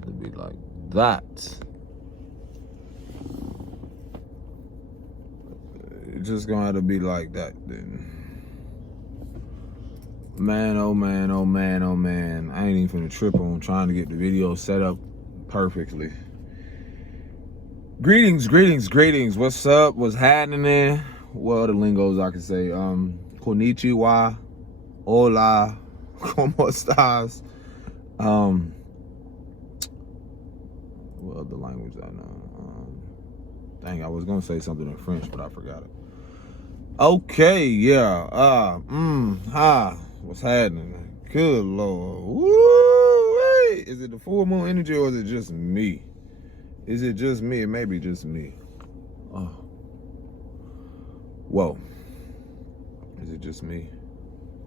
have to be like that. It's just gonna have to be like that then. Man, oh man, oh man, oh man. I ain't even finna trip on trying to get the video set up perfectly. Greetings, greetings, greetings. What's up? What's happening? Well, the lingos I can say. Konnichiwa, hola, como estás? What other language I know? Dang, I was gonna say something in French, but I forgot it. Okay, yeah. What's happening? Good Lord. Woo! Wait, is it the full moon energy or is it just me? Is it just me? It may be just me. Oh. Whoa. Is it just me?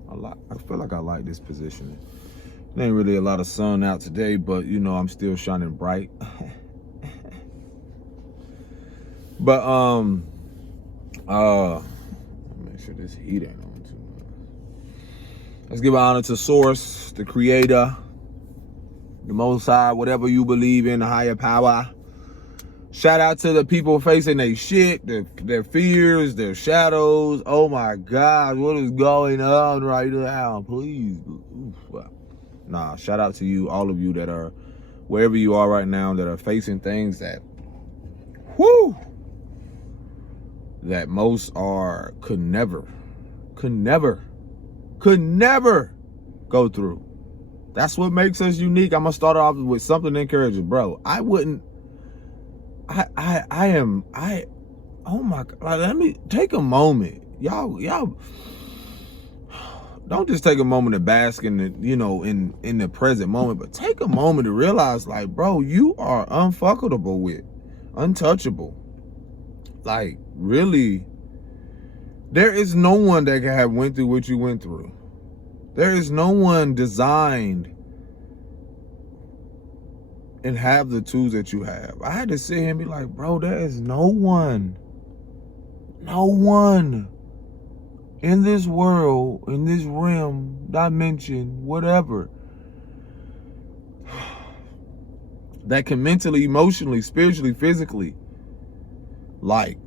I feel like I like this positioning. There ain't really a lot of sun out today, but you know I'm still shining bright. But make sure this heat ain't on too much. Let's give honor to Source, the Creator, the Most High, whatever you believe in, the higher power. Shout out to the people facing their shit, their fears, their shadows. Oh my God, what is going on right now? Please. Nah, shout out to you, all of you that are wherever you are right now that are facing things that, that most could never go through. That's what makes us unique. I'm gonna start off with something encouraging, bro. Oh my God, let me take a moment. Y'all don't just take a moment to bask in the, in the present moment, but take a moment to realize, like, bro, you are unfuckable with, untouchable. Like, really, there is no one that can have went through what you went through. There is no one designed and have the tools that you have. I had to sit here and be like, bro, there is no one in this world, in this realm, dimension, whatever, that can mentally, emotionally, spiritually, physically, like,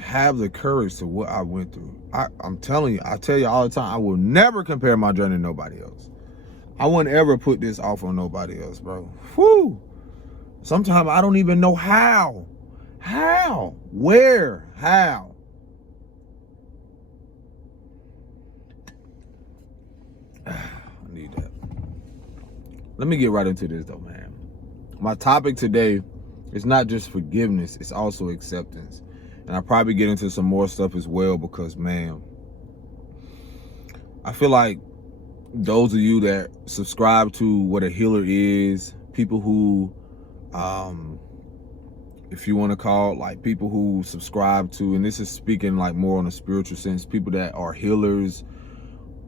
have the courage to what I went through. I'm telling you, I tell you all the time, I will never compare my journey to nobody else. I wouldn't ever put this off on nobody else, bro. Whew. Sometimes I don't even know how, where, how. I need that. Let me get right into this though, man. My topic today is not just forgiveness, it's also acceptance. And I'll probably get into some more stuff as well because, man, I feel like those of you that subscribe to what a healer is, people who, if you want to call, like, people who subscribe to, and this is speaking like more on a spiritual sense, people that are healers,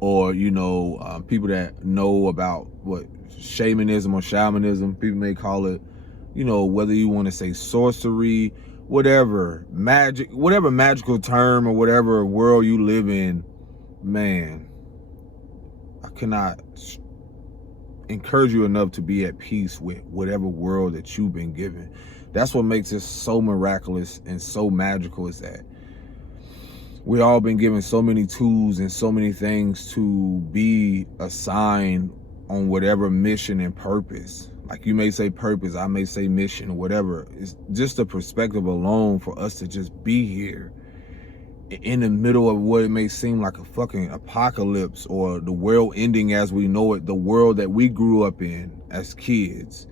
or, people that know about what shamanism or shamanism, people may call it, whether you want to say sorcery, whatever, magic, whatever magical term or whatever world you live in, man, I cannot encourage you enough to be at peace with whatever world that you've been given. That's what makes it so miraculous and so magical, is that we all been given so many tools and so many things to be assigned on whatever mission and purpose. Like, you may say purpose, I may say mission, or whatever. It's just the perspective alone for us to just be here in the middle of what it may seem like a fucking apocalypse, or the world ending as we know it, the world that we grew up in as kids.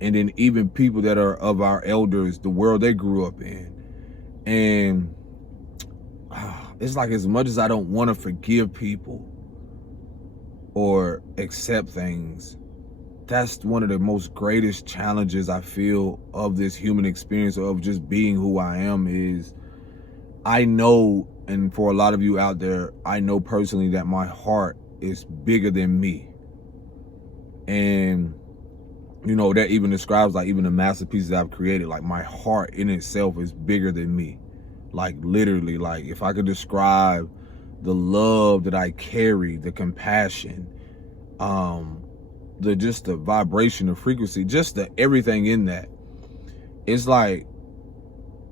And then even people that are of our elders, the world they grew up in. And it's like, as much as I don't want to forgive people or accept things, that's one of the most greatest challenges I feel of this human experience, of just being who I am, is I know, and for a lot of you out there, I know personally that my heart is bigger than me. And, that even describes, like, even the masterpieces I've created, like, my heart in itself is bigger than me. Like, literally, like, if I could describe the love that I carry, the compassion, the vibration, the frequency, just the everything in that. It's like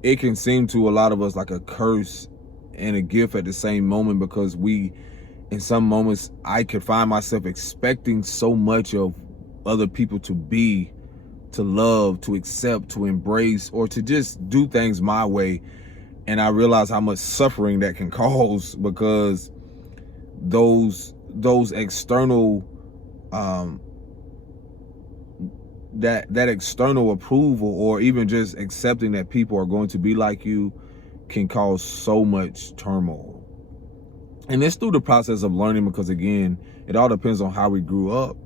it can seem to a lot of us like a curse and a gift at the same moment, because in some moments I could find myself expecting so much of other people to be, to love, to accept, to embrace, or to just do things my way. And I realize how much suffering that can cause, because those external that external approval, or even just accepting that people are going to be like you, can cause so much turmoil. And it's through the process of learning, because again, it all depends on how we grew up.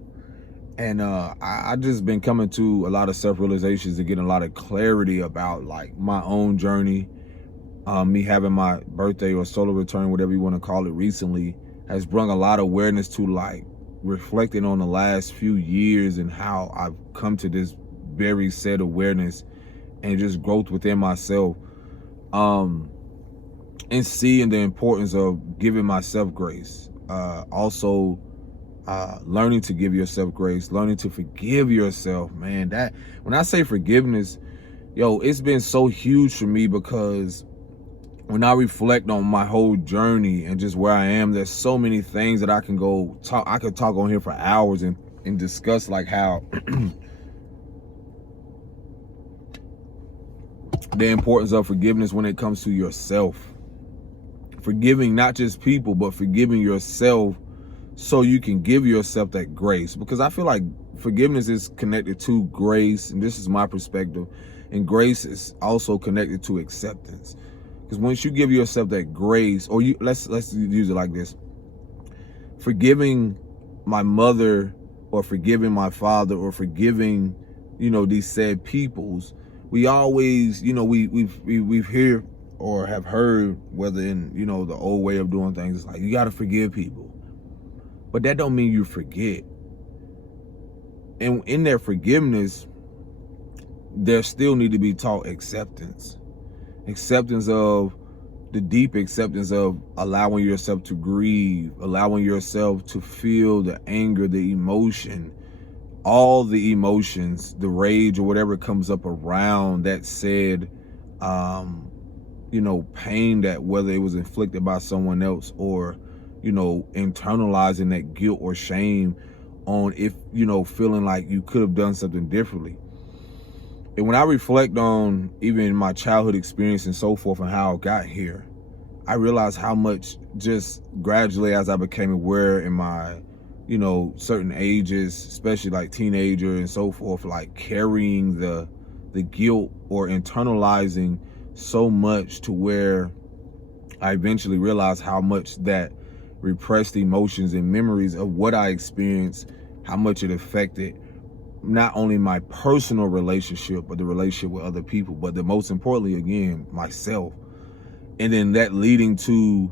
And I just been coming to a lot of self-realizations and getting a lot of clarity about like my own journey. Me having my birthday or solar return, whatever you want to call it, recently has brought a lot of awareness to like reflecting on the last few years and how I've come to this very set awareness and just growth within myself. And seeing the importance of giving myself grace. Also learning to give yourself grace, learning to forgive yourself, man. That when I say forgiveness, it's been so huge for me, because when I reflect on my whole journey and just where I am, there's so many things that I can go talk. I could talk on here for hours and discuss like how the importance of forgiveness when it comes to yourself. Forgiving not just people, but forgiving yourself, so you can give yourself that grace. Because I feel like forgiveness is connected to grace, and this is my perspective, and grace is also connected to acceptance. Because once you give yourself that grace, or let's use it like this: forgiving my mother, or forgiving my father, or forgiving, these said peoples, we always, we've heard or have heard, whether in, the old way of doing things, it's like, you got to forgive people. But that don't mean you forget. And in their forgiveness, there still need to be taught acceptance. Acceptance of the deep acceptance of allowing yourself to grieve, allowing yourself to feel the anger, the emotion, all the emotions, the rage, or whatever comes up around that said, pain, that whether it was inflicted by someone else, or, internalizing that guilt or shame on if, feeling like you could have done something differently. And when I reflect on even my childhood experience and so forth and how I got here, I realized how much, just gradually as I became aware in my, certain ages, especially like teenager and so forth, like carrying the guilt or internalizing so much, to where I eventually realized how much that repressed emotions and memories of what I experienced, how much it affected not only my personal relationship, but the relationship with other people, but the most importantly, again, myself. And then that leading to,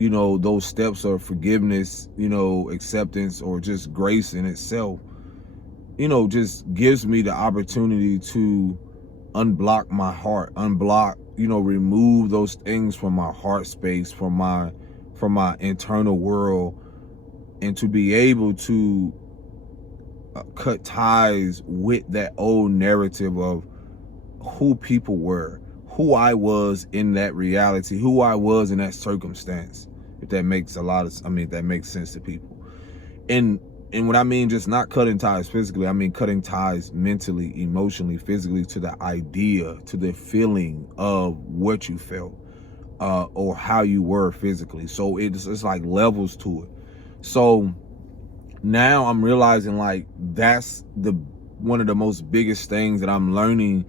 those steps of forgiveness, acceptance, or just grace in itself, just gives me the opportunity to unblock my heart, remove those things from my heart space, from my internal world, and to be able to cut ties with that old narrative of who people were, who I was in that reality, who I was in that circumstance. If that makes that makes sense to people. And what I mean, just not cutting ties physically, I mean cutting ties mentally, emotionally, physically, to the idea, to the feeling of what you felt, or how you were physically. So it's like levels to it. So now I'm realizing like that's one of the most biggest things that I'm learning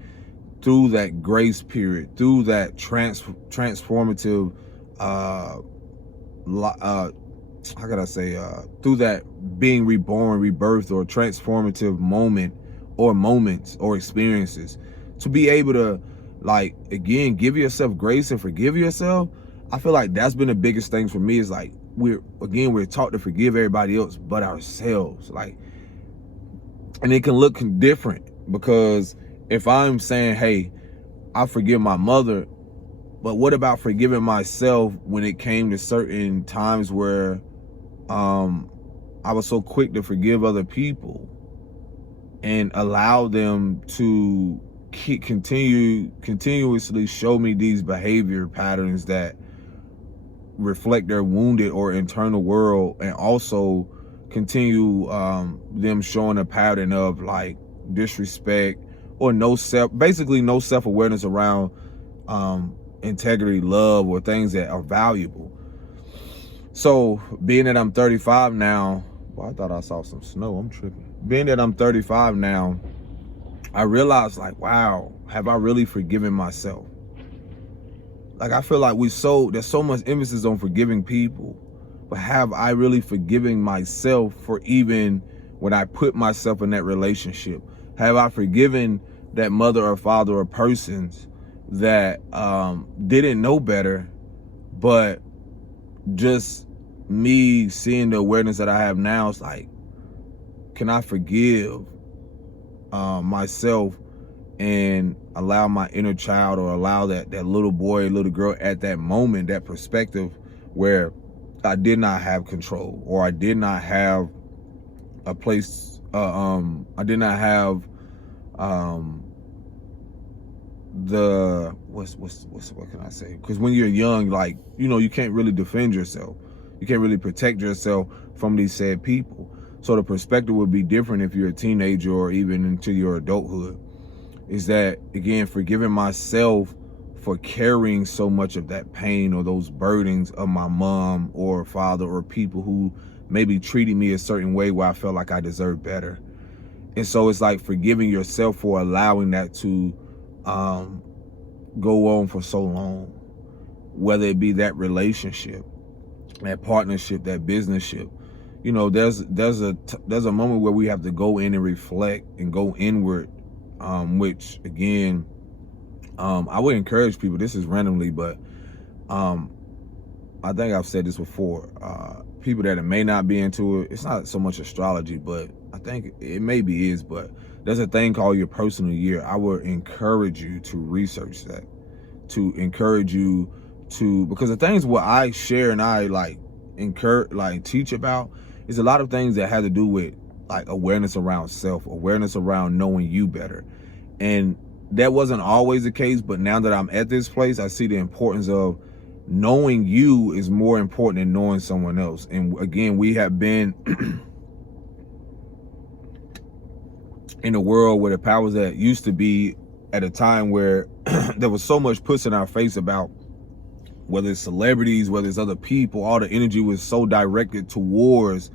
through that grace period, through that transformative, through that being reborn, rebirth, or transformative moment, or moments, or experiences, to be able to, like, again, give yourself grace and forgive yourself. I feel like that's been the biggest thing for me, is like, we're taught to forgive everybody else but ourselves. Like, and it can look different, because if I'm saying, hey, I forgive my mother, but what about forgiving myself when it came to certain times where I was so quick to forgive other people and allow them to continuously show me these behavior patterns that reflect their wounded or internal world, and also continue them showing a pattern of like disrespect or no self-awareness around integrity, love, or things that are valuable. So being that I'm 35 now, well, I thought I saw some snow, I'm tripping. Being that I'm 35 now, I realized like, wow, have I really forgiven myself? Like, I feel like there's so much emphasis on forgiving people, but have I really forgiven myself for even when I put myself in that relationship? Have I forgiven that mother or father or persons that didn't know better, but just me seeing the awareness that I have now, it's like, can I forgive myself and allow my inner child, or allow that little boy, little girl at that moment, that perspective where I did not have control, or I did not have a place, I did not have the what can I say? Because when you're young, like, you can't really defend yourself. You can't really protect yourself from these said people. So the perspective would be different if you're a teenager or even into your adulthood. Is that, again, forgiving myself for carrying so much of that pain or those burdens of my mom or father or people who maybe treated me a certain way where I felt like I deserved better. And so it's like forgiving yourself for allowing that to go on for so long, whether it be that relationship, that partnership, that businessship. There's a moment where we have to go in and reflect and go inward, which again, I would encourage people, this is randomly, but I think I've said this before, people that may not be into it, it's not so much astrology, but I think it maybe is, but there's a thing called your personal year. I would encourage you to research that, to encourage you to, because the things what I share and I teach about is a lot of things that have to do with like awareness around self, awareness around knowing you better. And that wasn't always the case, but now that I'm at this place, I see the importance of knowing you is more important than knowing someone else. And again, we have been in a world where the powers that used to be, at a time where there was so much put in our face about whether it's celebrities, whether it's other people, all the energy was so directed towards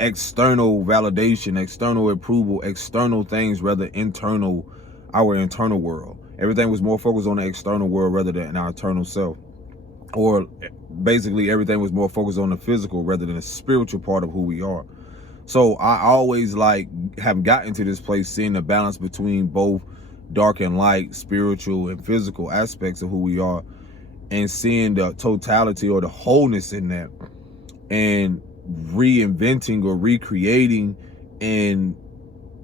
external validation, external approval, external things, rather internal, our internal world. Everything was more focused on the external world rather than our internal self. Or basically everything was more focused on the physical rather than the spiritual part of who we are. So I always have gotten to this place, seeing the balance between both dark and light, spiritual and physical aspects of who we are, and seeing the totality or the wholeness in that, and reinventing or recreating and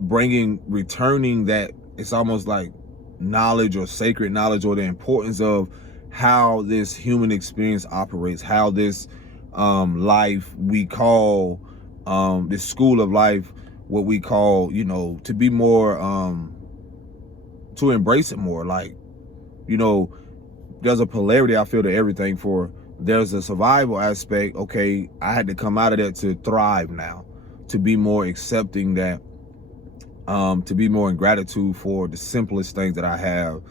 returning that. It's almost like knowledge or sacred knowledge, or the importance of how this human experience operates, how this life we call, this school of life, what we call, to be more, to embrace it more. Like, there's a polarity I feel to everything. There's a survival aspect. Okay, I had to come out of that to thrive now, to be more accepting that, to be more in gratitude for the simplest things that I have,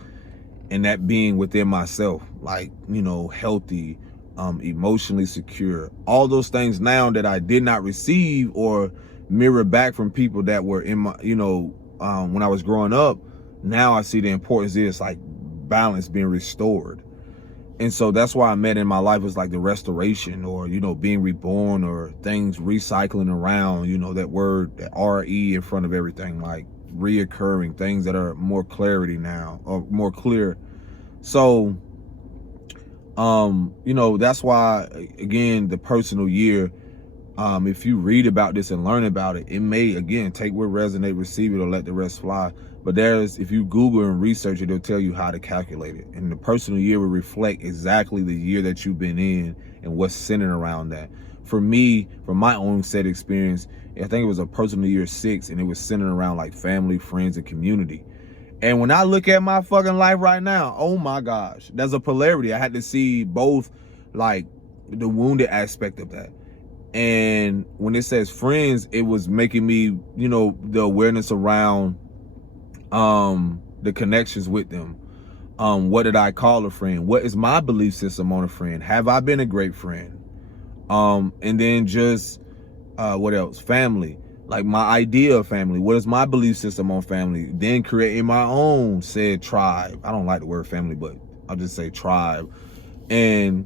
and that being within myself, like, healthy, emotionally secure, all those things now that I did not receive or mirror back from people that were in my, when I was growing up. Now I see the importance is like balance being restored. And so that's why I met in my life is like the restoration, or, being reborn, or things recycling around, that word, that RE in front of everything, like reoccurring, things that are more clarity now, or more clear. So, that's why, again, the personal year, if you read about this and learn about it, it may, again, take what resonate, receive it, or let the rest fly. But if you Google and research it, it'll tell you how to calculate it. And the personal year will reflect exactly the year that you've been in and what's centered around that. for me, from my own set experience, I think it was a personal year 6, and it was centered around like family, friends, and community. And when I look at my fucking life right now, oh my gosh, there's a polarity. I had to see both, like the wounded aspect of that. And when it says friends, it was making me, you know, the awareness around the connections with them. What did I call a friend? What is my belief system on a friend? Have I been a great friend? And then just what else? Family. Like my idea of family. What is my belief system on family? Then creating my own said tribe. I don't like the word family, but I'll just say tribe. And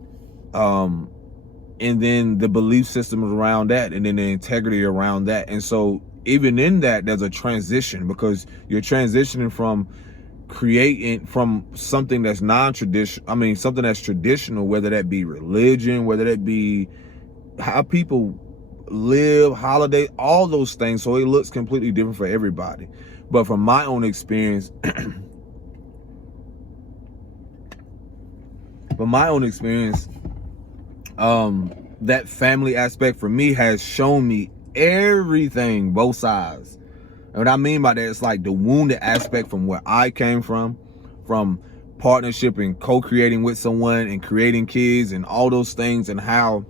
then the belief systems around that, and then the integrity around that. And so even in that, there's a transition, because you're transitioning from creating from something that's non-traditional, I mean something that's traditional, whether that be religion, whether that be how people live, holiday, all those things. So it looks completely different for everybody. But from my own experience, that family aspect for me has shown me everything, both sides. And what I mean by that, it's like the wounded aspect from where I came from partnership and co-creating with someone and creating kids and all those things, and how,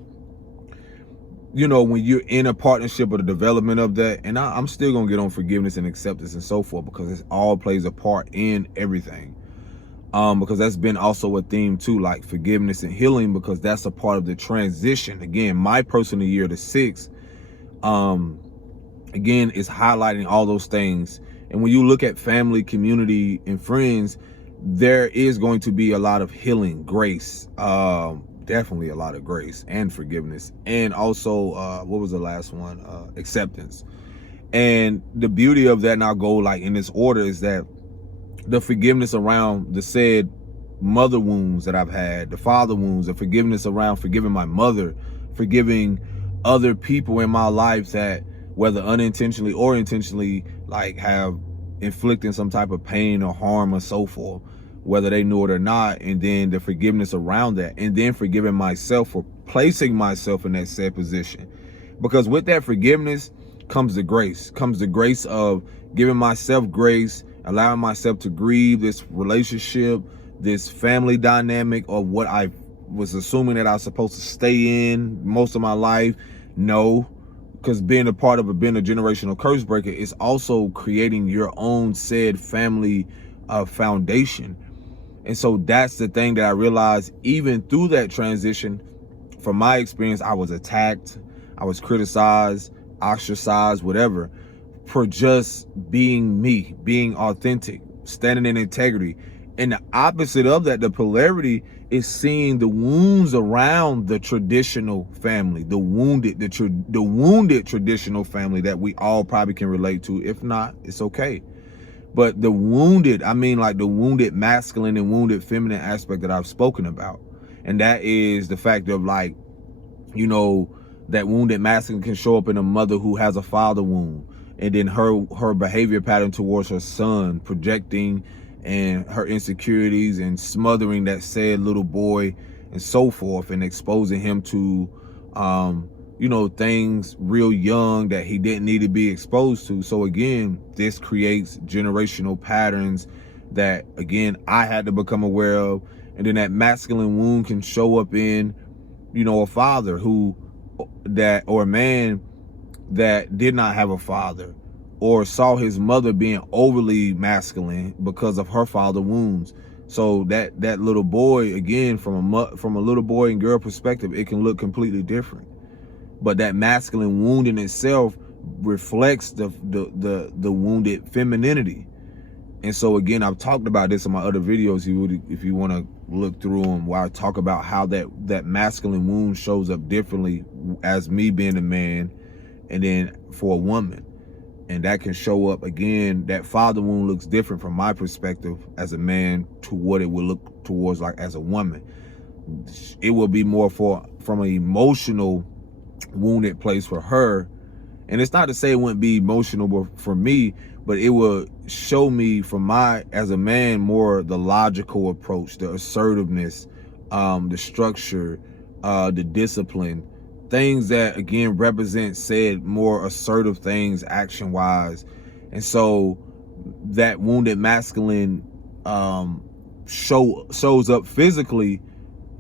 you know, when you're in a partnership or the development of that, and I'm still gonna get on forgiveness and acceptance and so forth, because it all plays a part in everything. Because that's been also a theme too, like forgiveness and healing, because that's a part of the transition. Again, my personal year to 6, again, is highlighting all those things. And when you look at family, community, and friends, there is going to be a lot of healing, grace, definitely a lot of grace and forgiveness, and also what was the last one? Acceptance. And the beauty of that, and I'll go like in this order, is that the forgiveness around the said mother wounds that I've had, the father wounds, the forgiveness around forgiving my mother, forgiving other people in my life that, whether unintentionally or intentionally, like have inflicted some type of pain or harm or so forth, whether they knew it or not. And then the forgiveness around that, and then forgiving myself for placing myself in that said position. Because with that forgiveness comes the grace of giving myself grace, allowing myself to grieve this relationship, this family dynamic, or what I was assuming that I was supposed to stay in most of my life. No, because being a part of being a generational curse breaker is also creating your own said family foundation. And so that's the thing that I realized, even through that transition. From my experience, I was attacked, I was criticized, ostracized, whatever, for just being me, being authentic, standing in integrity. And the opposite of that, the polarity, is seeing the wounds around the traditional family, the wounded traditional family that we all probably can relate to. If not, it's okay. But the wounded, I mean like the wounded masculine and wounded feminine aspect that I've spoken about. And that is the fact of, like, you know, that wounded masculine can show up in a mother who has a father wound. And then her behavior pattern towards her son, projecting, and her insecurities and smothering that said little boy and so forth, and exposing him to, you know, things real young that he didn't need to be exposed to. So again, this creates generational patterns that, again, I had to become aware of. And then that masculine wound can show up in, you know, a father or a man that did not have a father, or saw his mother being overly masculine because of her father wounds. So that little boy, again, from a little boy and girl perspective, it can look completely different. But that masculine wound in itself reflects the wounded femininity. And so again, I've talked about this in my other videos. If you want to look through them, where I talk about how that masculine wound shows up differently as me being a man, and then for a woman. And that can show up, again, that father wound looks different from my perspective as a man to what it will look towards like as a woman. It will be more from an emotional wounded place for her. And it's not to say it wouldn't be emotional for me, but it will show me from as a man, more the logical approach, the assertiveness, the structure, the discipline, things that again represent said more assertive things action wise. And so that wounded masculine shows up physically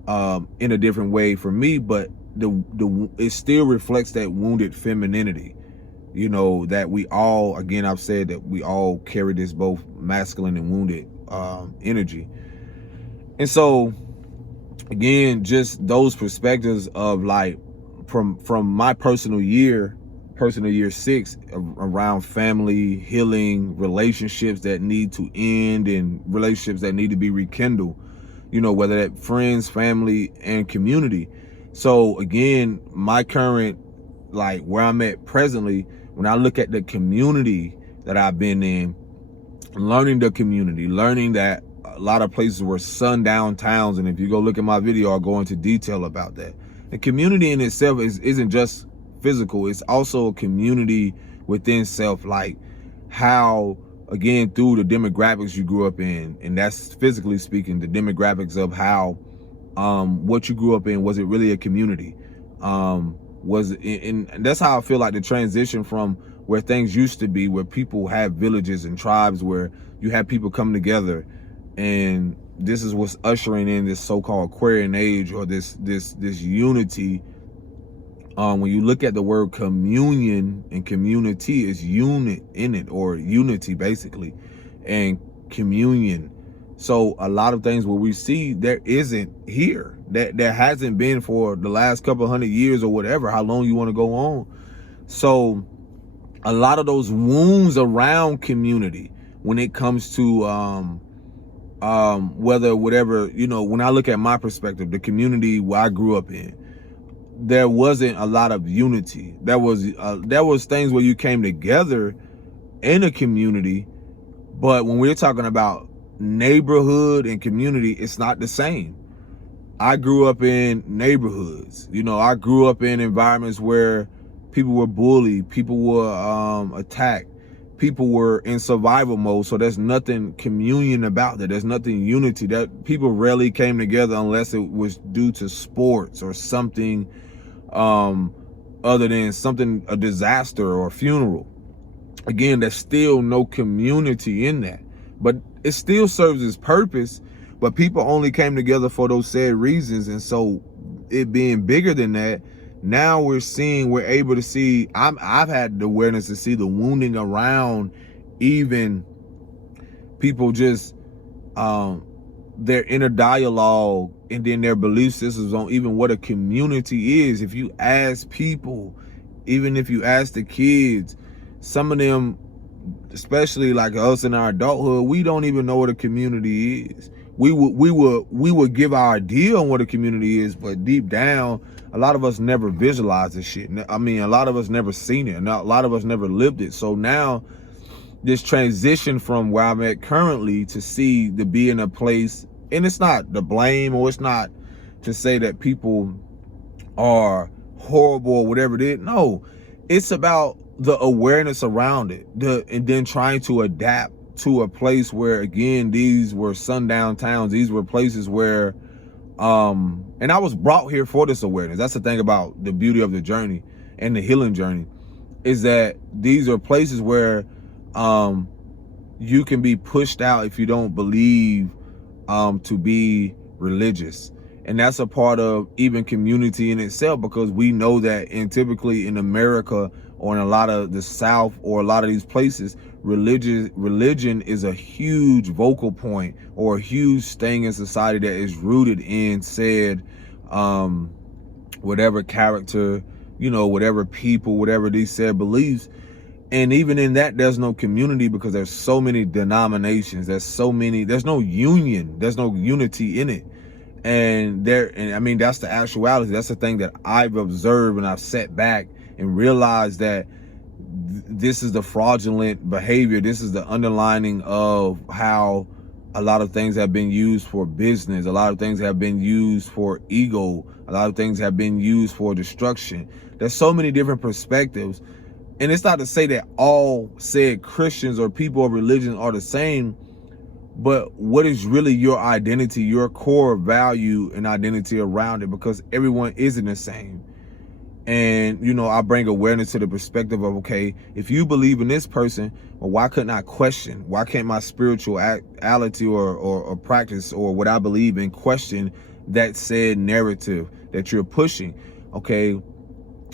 in a different way for me, but it still reflects that wounded femininity, you know, that we all, again, I've said that we all carry this both masculine and wounded energy. And so again, just those perspectives of like from my personal year 6 around family, healing, relationships that need to end and relationships that need to be rekindled, you know, whether that friends, family, and community. So again, my current, like where I'm at presently, when I look at the community that I've been in, learning the community, learning that a lot of places were sundown towns, and if you go look at my video, I'll go into detail about that. The community in itself isn't just physical, it's also a community within self, like how, again, through the demographics you grew up in, and that's physically speaking, the demographics of how what you grew up in, was it really a community? Was it, and that's how I feel like the transition from where things used to be, where people have villages and tribes, where you have people come together, and this is what's ushering in this so-called Aquarian age, or this unity. When you look at the word communion and community, is unit in it, or unity basically, and communion. So a lot of things where we see there isn't here, that there hasn't been for the last couple 100 years or whatever, how long you want to go on. So a lot of those wounds around community, when it comes to whether whatever, you know, when I look at my perspective, the community where I grew up in, there wasn't a lot of unity. There was things where you came together in a community, but when we're talking about neighborhood and community, it's not the same. I grew up in neighborhoods, you know, I grew up in environments where people were bullied, people were attacked, people were in survival mode. So there's nothing communion about that. There's nothing unity. That people rarely came together unless it was due to sports or something other than something, a disaster or a funeral. Again, there's still no community in that, but it still serves its purpose. But people only came together for those said reasons. And so it being bigger than that, now we're able to see, I've had the awareness to see the wounding around even people, just their inner dialogue, and then their belief systems on even what a community is. If you ask people, even if you ask the kids, some of them, especially like us in our adulthood, we don't even know what a community is. We would give our idea on what a community is, but deep down, a lot of us never visualized this shit. I mean, a lot of us never seen it, and a lot of us never lived it. So now, this transition from where I'm at currently to be in a place, and it's not the blame, or it's not to say that people are horrible or whatever it is. No, it's about the awareness around it, and then trying to adapt to a place where, again, these were sundown towns. These were places where, and I was brought here for this awareness. That's the thing about the beauty of the journey and the healing journey, is that these are places where you can be pushed out if you don't believe to be religious. And that's a part of even community in itself, because we know that typically in America, or in a lot of the South, or a lot of these places, religion is a huge vocal point, or a huge thing in society that is rooted in said whatever character, you know, whatever people, whatever these said beliefs. And even in that, there's no community, because there's so many denominations, there's no union, there's no unity in it. And I mean, that's the actuality. That's the thing that I've observed, and I've sat back and realized that this is the fraudulent behavior. This is the underlining of how a lot of things have been used for business. A lot of things have been used for ego. A lot of things have been used for destruction. There's so many different perspectives. And it's not to say that all said Christians or people of religion are the same, but what is really your identity, your core value and identity around it? Because everyone isn't the same. And, you know, I bring awareness to the perspective of, okay, if you believe in this person, well, why couldn't I question? Why can't my spirituality or practice or what I believe in question that said narrative that you're pushing? Okay,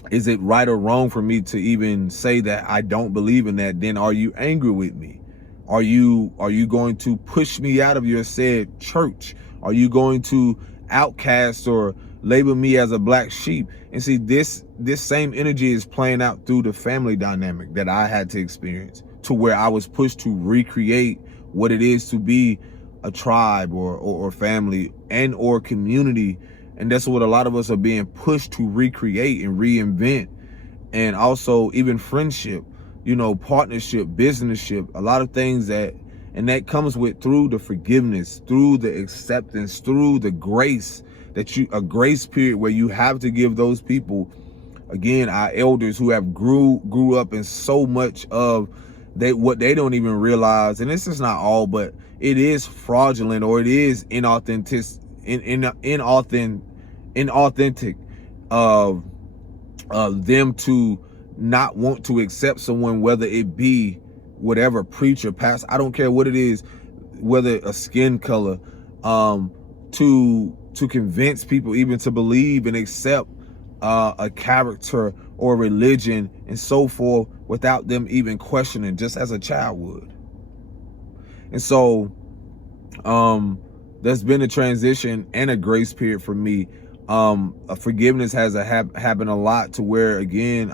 is it right or wrong for me to even say that I don't believe in that? Then are you angry with me? Are you going to push me out of your said church? Are you going to outcast or label me as a black sheep? And see, this same energy is playing out through the family dynamic that I had to experience, to where I was pushed to recreate what it is to be a tribe or family and or community. And that's what a lot of us are being pushed to recreate and reinvent. And also even friendship, you know, partnership, businessship, a lot of things that comes with through the forgiveness, through the acceptance, through the grace, a grace period where you have to give those people, again, our elders who have grew up in so much of what they don't even realize. And this is not all, but it is fraudulent, or it is inauthentic of them to not want to accept someone, whether it be whatever preacher, pastor, I don't care what it is, whether a skin color, to convince people even to believe and accept a character or religion and so forth without them even questioning, just as a child would. And so there's been a transition and a grace period for me. Forgiveness has happened a lot, to where, again,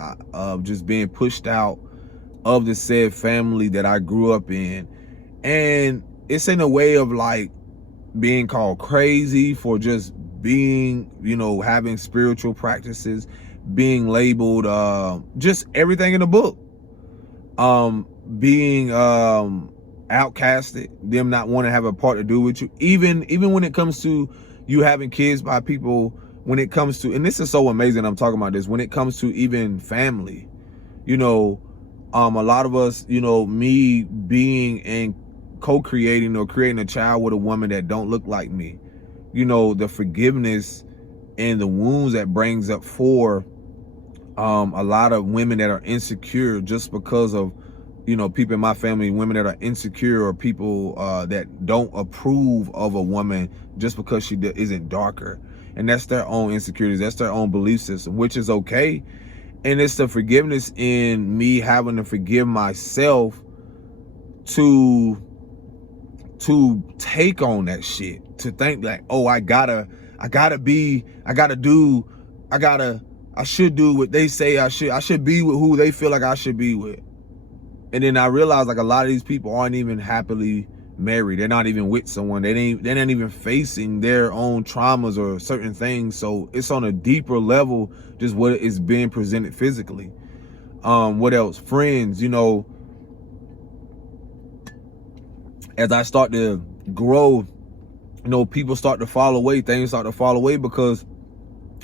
just being pushed out of the said family that I grew up in. And it's in a way of like being called crazy for just being, you know, having spiritual practices, being labeled just everything in the book, being outcasted, them not wanting to have a part to do with you, even when it comes to you having kids by people, when it comes to, and this is so amazing I'm talking about this, when it comes to even family, you know, a lot of us, you know, me being and co-creating or creating a child with a woman that don't look like me, you know, the forgiveness and the wounds that brings up for a lot of women that are insecure just because of, you know, people in my family, women that are insecure, or people that don't approve of a woman just because she isn't darker. And that's their own insecurities. That's their own belief system, which is okay. And it's the forgiveness in me having to forgive myself to take on that shit, to think like, oh, I should do what they say I should be with who they feel like I should be with. And then I realized, like, a lot of these people aren't even happily married. They're not even with someone. They're not even facing their own traumas or certain things. So it's on a deeper level, just what is being presented physically. What else? Friends, you know, as I start to grow, you know, people start to fall away. Things start to fall away because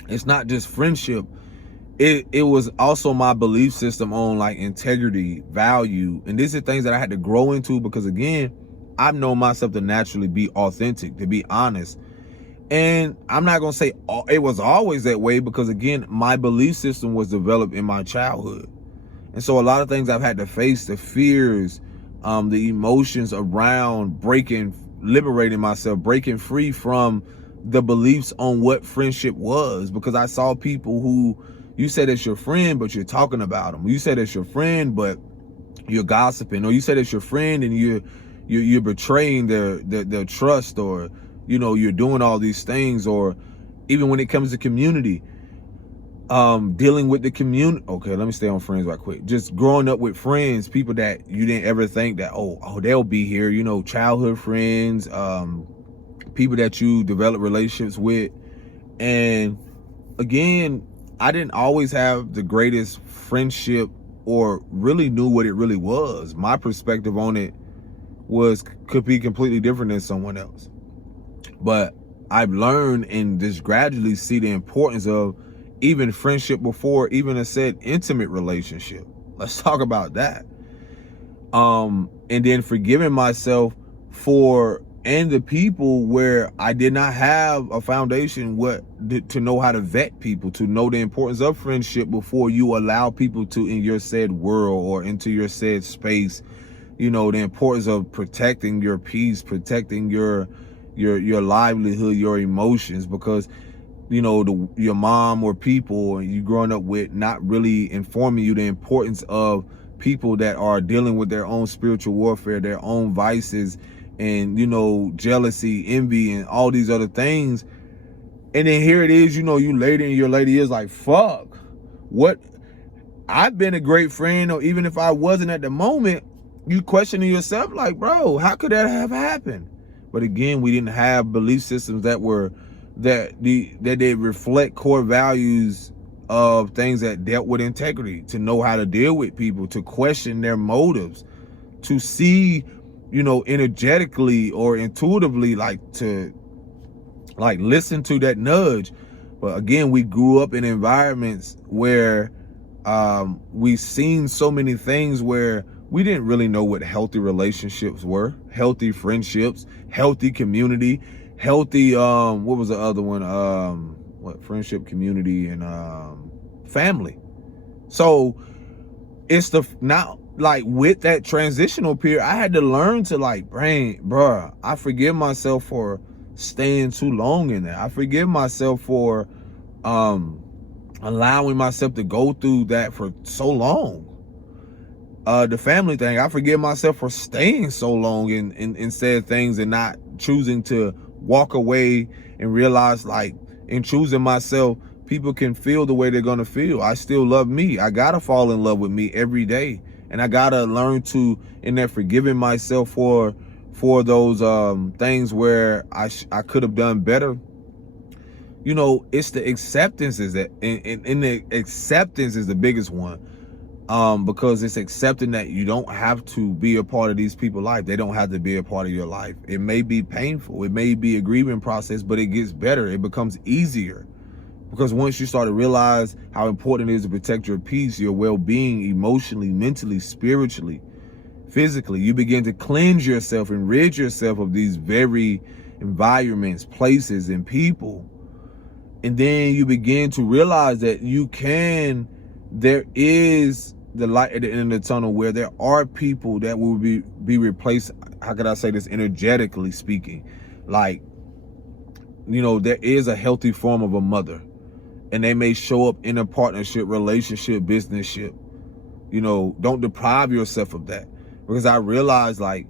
it's not just friendship. It was also my belief system on like integrity, value. And these are things that I had to grow into because, again, I've known myself to naturally be authentic, to be honest. And I'm not going to say it was always that way because, again, my belief system was developed in my childhood. And so a lot of things I've had to face, the fears, the emotions around liberating myself, breaking free from the beliefs on what friendship was, because I saw people who, you said it's your friend, but you're talking about them. You said it's your friend, but you're gossiping. Or you said it's your friend and you're betraying their trust, or, you know, you're doing all these things. Or even when it comes to community, dealing with the community. Okay, let me stay on friends right quick. Just growing up with friends, people that you didn't ever think that, oh, they'll be here. You know, childhood friends, people that you develop relationships with. And again, I didn't always have the greatest friendship or really knew what it really was. My perspective on it could be completely different than someone else. But I've learned and just gradually see the importance of even friendship before even a said intimate relationship. Let's talk about that. And then forgiving myself for and the people where I did not have a foundation to know how to vet people, to know the importance of friendship before you allow people to in your said world or into your said space. You know, the importance of protecting your peace, protecting your livelihood, your emotions, because you know your mom or people you growing up with not really informing you the importance of people that are dealing with their own spiritual warfare, their own vices, and you know, jealousy, envy, and all these other things. And then here it is, you know, you later in your later years like, fuck, what? I've been a great friend, or even if I wasn't at the moment, you questioning yourself like, bro, how could that have happened? But again, we didn't have belief systems that they reflect core values of things that dealt with integrity, to know how to deal with people, to question their motives, to see, you know, energetically or intuitively, like to like listen to that nudge. But again, we grew up in environments where we've seen so many things where we didn't really know what healthy relationships were, healthy friendships, healthy community, healthy what was the other one, friendship, community, and family. So it's now like with that transitional period, I had to learn to like, bruh, I forgive myself for staying too long in there. I forgive myself for allowing myself to go through that for so long. The family thing, I forgive myself for staying so long in said things and not choosing to walk away and realize, like, in choosing myself, people can feel the way they're gonna feel. I still love me. I gotta fall in love with me every day, and I gotta learn to, in that, forgiving myself for those things where I could have done better. You know, it's the acceptances that, and the acceptance is the biggest one. Because it's accepting that you don't have to be a part of these people's life. They don't have to be a part of your life. It may be painful. It may be a grieving process, but it gets better. It becomes easier. Because once you start to realize how important it is to protect your peace, your well-being, emotionally, mentally, spiritually, physically, you begin to cleanse yourself and rid yourself of these very environments, places, and people. And then you begin to realize that there is the light at the end of the tunnel, where there are people that will be replaced. How could I say this, energetically speaking? Like, you know, there is a healthy form of a mother, and they may show up in a partnership, relationship, businessship. You know, don't deprive yourself of that, because I realized, like,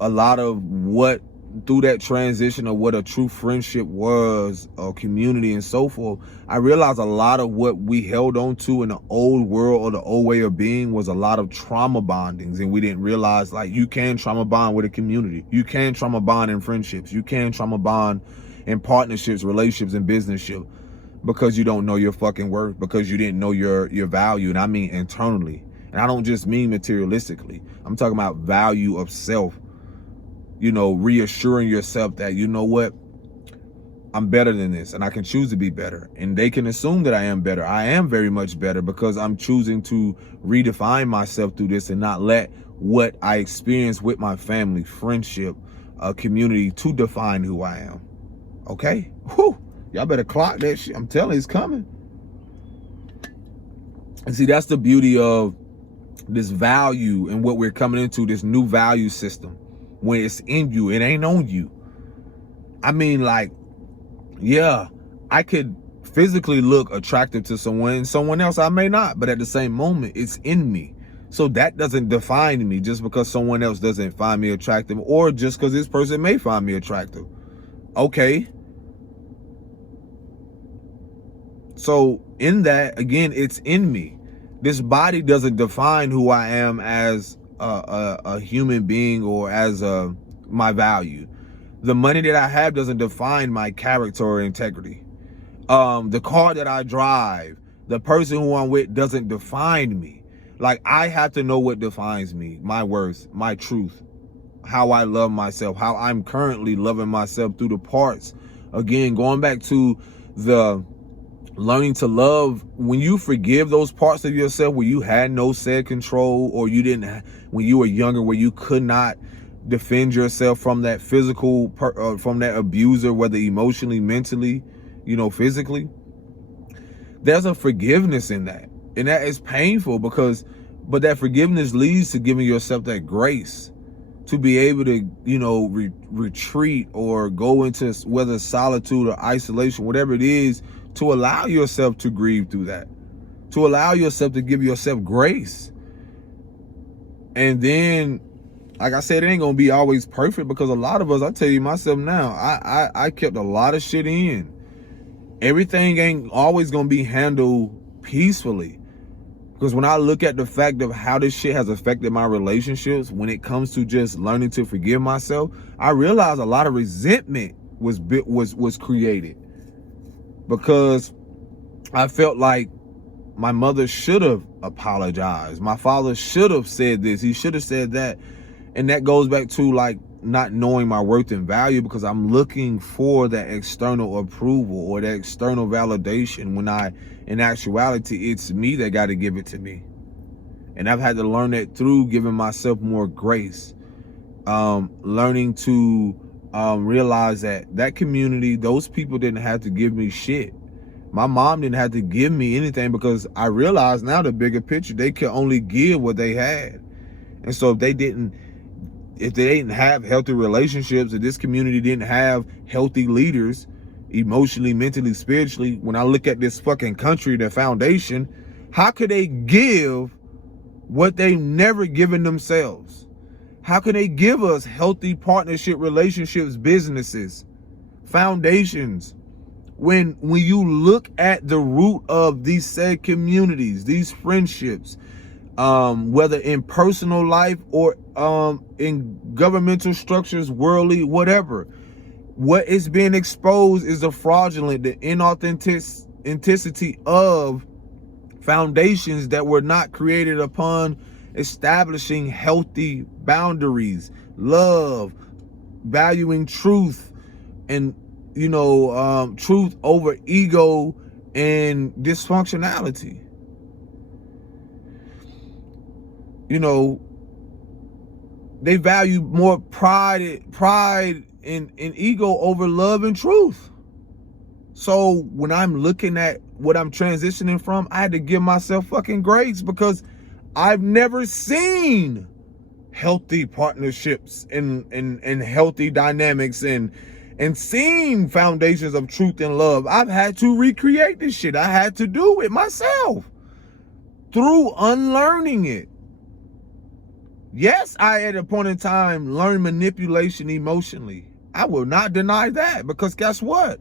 a lot of what, through that transition of what a true friendship was, or community and so forth, I realized a lot of what we held on to in the old world or the old way of being was a lot of trauma bondings. And we didn't realize, like, you can trauma bond with a community. You can trauma bond in friendships. You can trauma bond in partnerships, relationships, and businessship, because you don't know your fucking worth, because you didn't know your value. And I mean internally. And I don't just mean materialistically. I'm talking about value of self. You know, reassuring yourself that, you know what, I'm better than this, and I can choose to be better. And they can assume that I am better. I am very much better, because I'm choosing to redefine myself through this and not let what I experience with my family, friendship, community to define who I am. Okay? Whew. Y'all better clock that shit. I'm telling you, it's coming. And see, that's the beauty of this value and what we're coming into, this new value system. When it's in you, it ain't on you. I mean, like, yeah, I could physically look attractive to someone else I may not, but at the same moment, it's in me. So that doesn't define me just because someone else doesn't find me attractive, or just because this person may find me attractive. Okay. So in that, again, it's in me. This body doesn't define who I am as a human being, or as my value. The money that I have doesn't define my character or integrity. The car that I drive, the person who I'm with, doesn't define me. Like, I have to know what defines me, my worth, my truth, how I love myself, how I'm currently loving myself through the parts. Again, going back to the learning to love, when you forgive those parts of yourself where you had no said control, or you didn't, when you were younger, where you could not defend yourself from that physical, from that abuser, whether emotionally, mentally, physically. There's a forgiveness in that. And that is painful but that forgiveness leads to giving yourself that grace to be able to, retreat or go into whether solitude or isolation, whatever it is, to allow yourself to grieve through that, to allow yourself to give yourself grace. And then, like I said, it ain't gonna be always perfect, because a lot of us, I tell you myself now, I kept a lot of shit in. Everything ain't always gonna be handled peacefully. Because when I look at the fact of how this shit has affected my relationships, when it comes to just learning to forgive myself, I realize a lot of resentment was created, because I felt like my mother should have apologized. My father should have said this. He should have said that. And that goes back to like not knowing my worth and value, because I'm looking for that external approval or that external validation, when in actuality, it's me that got to give it to me. And I've had to learn that through giving myself more grace, learning to realize that community, those people didn't have to give me shit. My mom didn't have to give me anything, because I realize now the bigger picture, they could only give what they had. And so if they didn't have healthy relationships, if this community didn't have healthy leaders, emotionally, mentally, spiritually, when I look at this fucking country, the foundation, how could they give what they've never given themselves? How can they give us healthy partnership relationships, businesses, foundations, when you look at the root of these said communities, these friendships, whether in personal life or in governmental structures, worldly, whatever, what is being exposed is the fraudulent, the inauthenticity of foundations that were not created upon establishing healthy boundaries, love, valuing truth, and truth over ego and dysfunctionality. They value more pride and ego over love and truth. So when I'm looking at what I'm transitioning from, I had to give myself fucking grace, because I've never seen healthy partnerships and healthy dynamics and seen foundations of truth and love. I've had to recreate this shit. I had to do it myself through unlearning it. Yes, I at a point in time learned manipulation emotionally. I will not deny that, because guess what?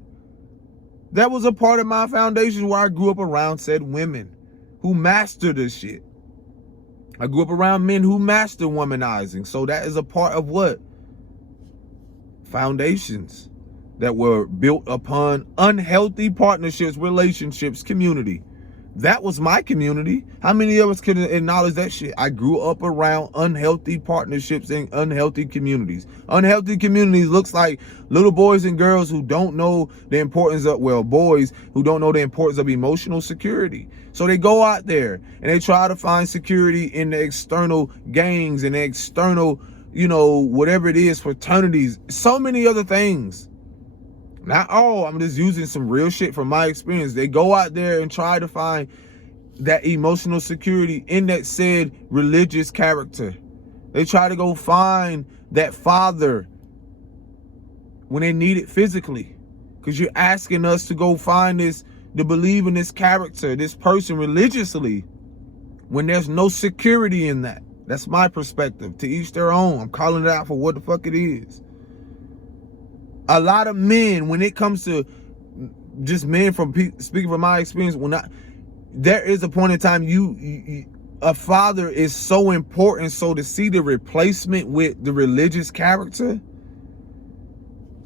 That was a part of my foundation where I grew up around said women who mastered this shit. I grew up around men who mastered womanizing. So that is a part of what? Foundations that were built upon unhealthy partnerships, relationships, community. That was my community. How many of us can acknowledge that shit? I grew up around unhealthy partnerships and unhealthy communities. Unhealthy communities looks like little boys and girls who don't know the importance of, boys who don't know the importance of emotional security. So they go out there and they try to find security in the external gangs and the external, whatever it is, fraternities, so many other things. Not all, I'm just using some real shit from my experience. They go out there and try to find that emotional security in that said religious character. They try to go find that father when they need it physically. Because you're asking us to go find this, to believe in this character, this person religiously, when there's no security in that. That's my perspective. To each their own. I'm calling it out for what the fuck it is. A lot of men, when it comes to just men, speaking from my experience, there is a point in time a father is so important. So to see the replacement with the religious character,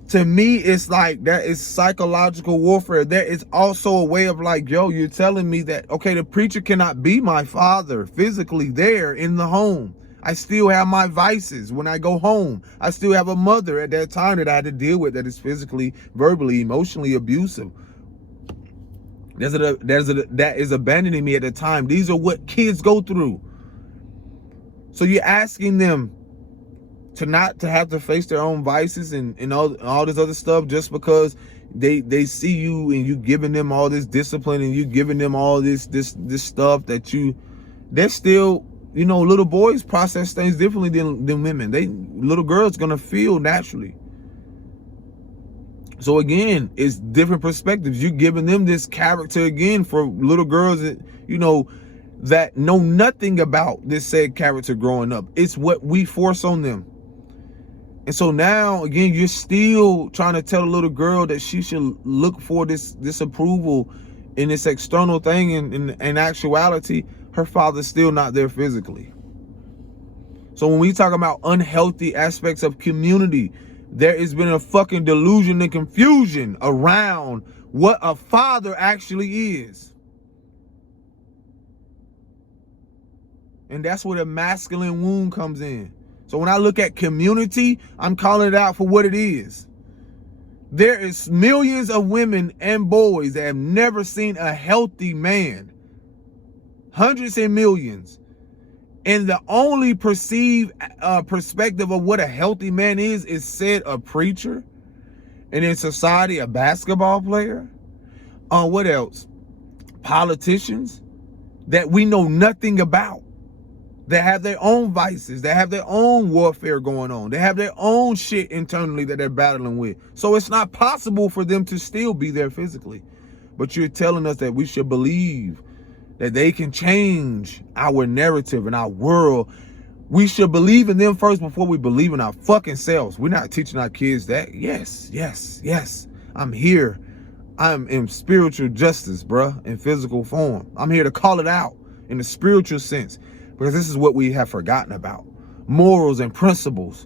to me, it's like that is psychological warfare. There is also a way of like, yo, you're telling me that, okay, the preacher cannot be my father physically there in the home. I still have my vices when I go home. I still have a mother at that time that I had to deal with that is physically, verbally, emotionally abusive. That is abandoning me at the time. These are what kids go through. So you're asking them to have to face their own vices and all this other stuff just because they see you and you giving them all this discipline and you giving them all this stuff that they're still, you know, little boys process things differently than women. Little girls gonna feel naturally. So again, it's different perspectives. You're giving them this character again for little girls that, you know, that know nothing about this said character growing up. It's what we force on them. And so now, again, you're still trying to tell a little girl that she should look for this approval in this external thing. And in actuality, her father's still not there physically. So when we talk about unhealthy aspects of community, there has been a fucking delusion and confusion around what a father actually is. And that's where the masculine wound comes in. So when I look at community, I'm calling it out for what it is. There is millions of women and boys that have never seen a healthy man. Hundreds and millions. And the only perceived perspective of what a healthy man is said a preacher. And in society, a basketball player. What else? Politicians that we know nothing about. That have their own vices, that have their own warfare going on. They have their own shit internally that they're battling with. So it's not possible for them to still be there physically. But you're telling us that we should believe that they can change our narrative and our world. We should believe in them first before we believe in our fucking selves. We're not teaching our kids that. Yes. I'm here. I'm in spiritual justice, bruh, in physical form. I'm here to call it out in the spiritual sense. Because this is what we have forgotten about. Morals and principles.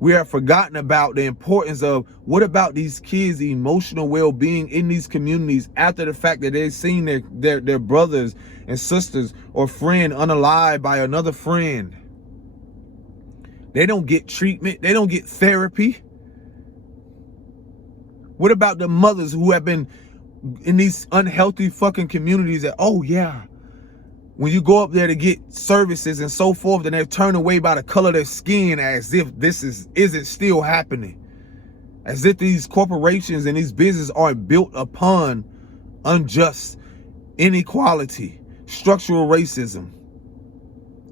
We have forgotten about the importance of what about these kids' emotional well-being in these communities after the fact that they've seen their brothers and sisters or friend unalived by another friend. They don't get treatment. They don't get therapy. What about the mothers who have been in these unhealthy fucking communities that, oh yeah, when you go up there to get services and so forth, then they're turned away by the color of their skin as if this isn't still happening. As if these corporations and these businesses aren't built upon unjust inequality, structural racism.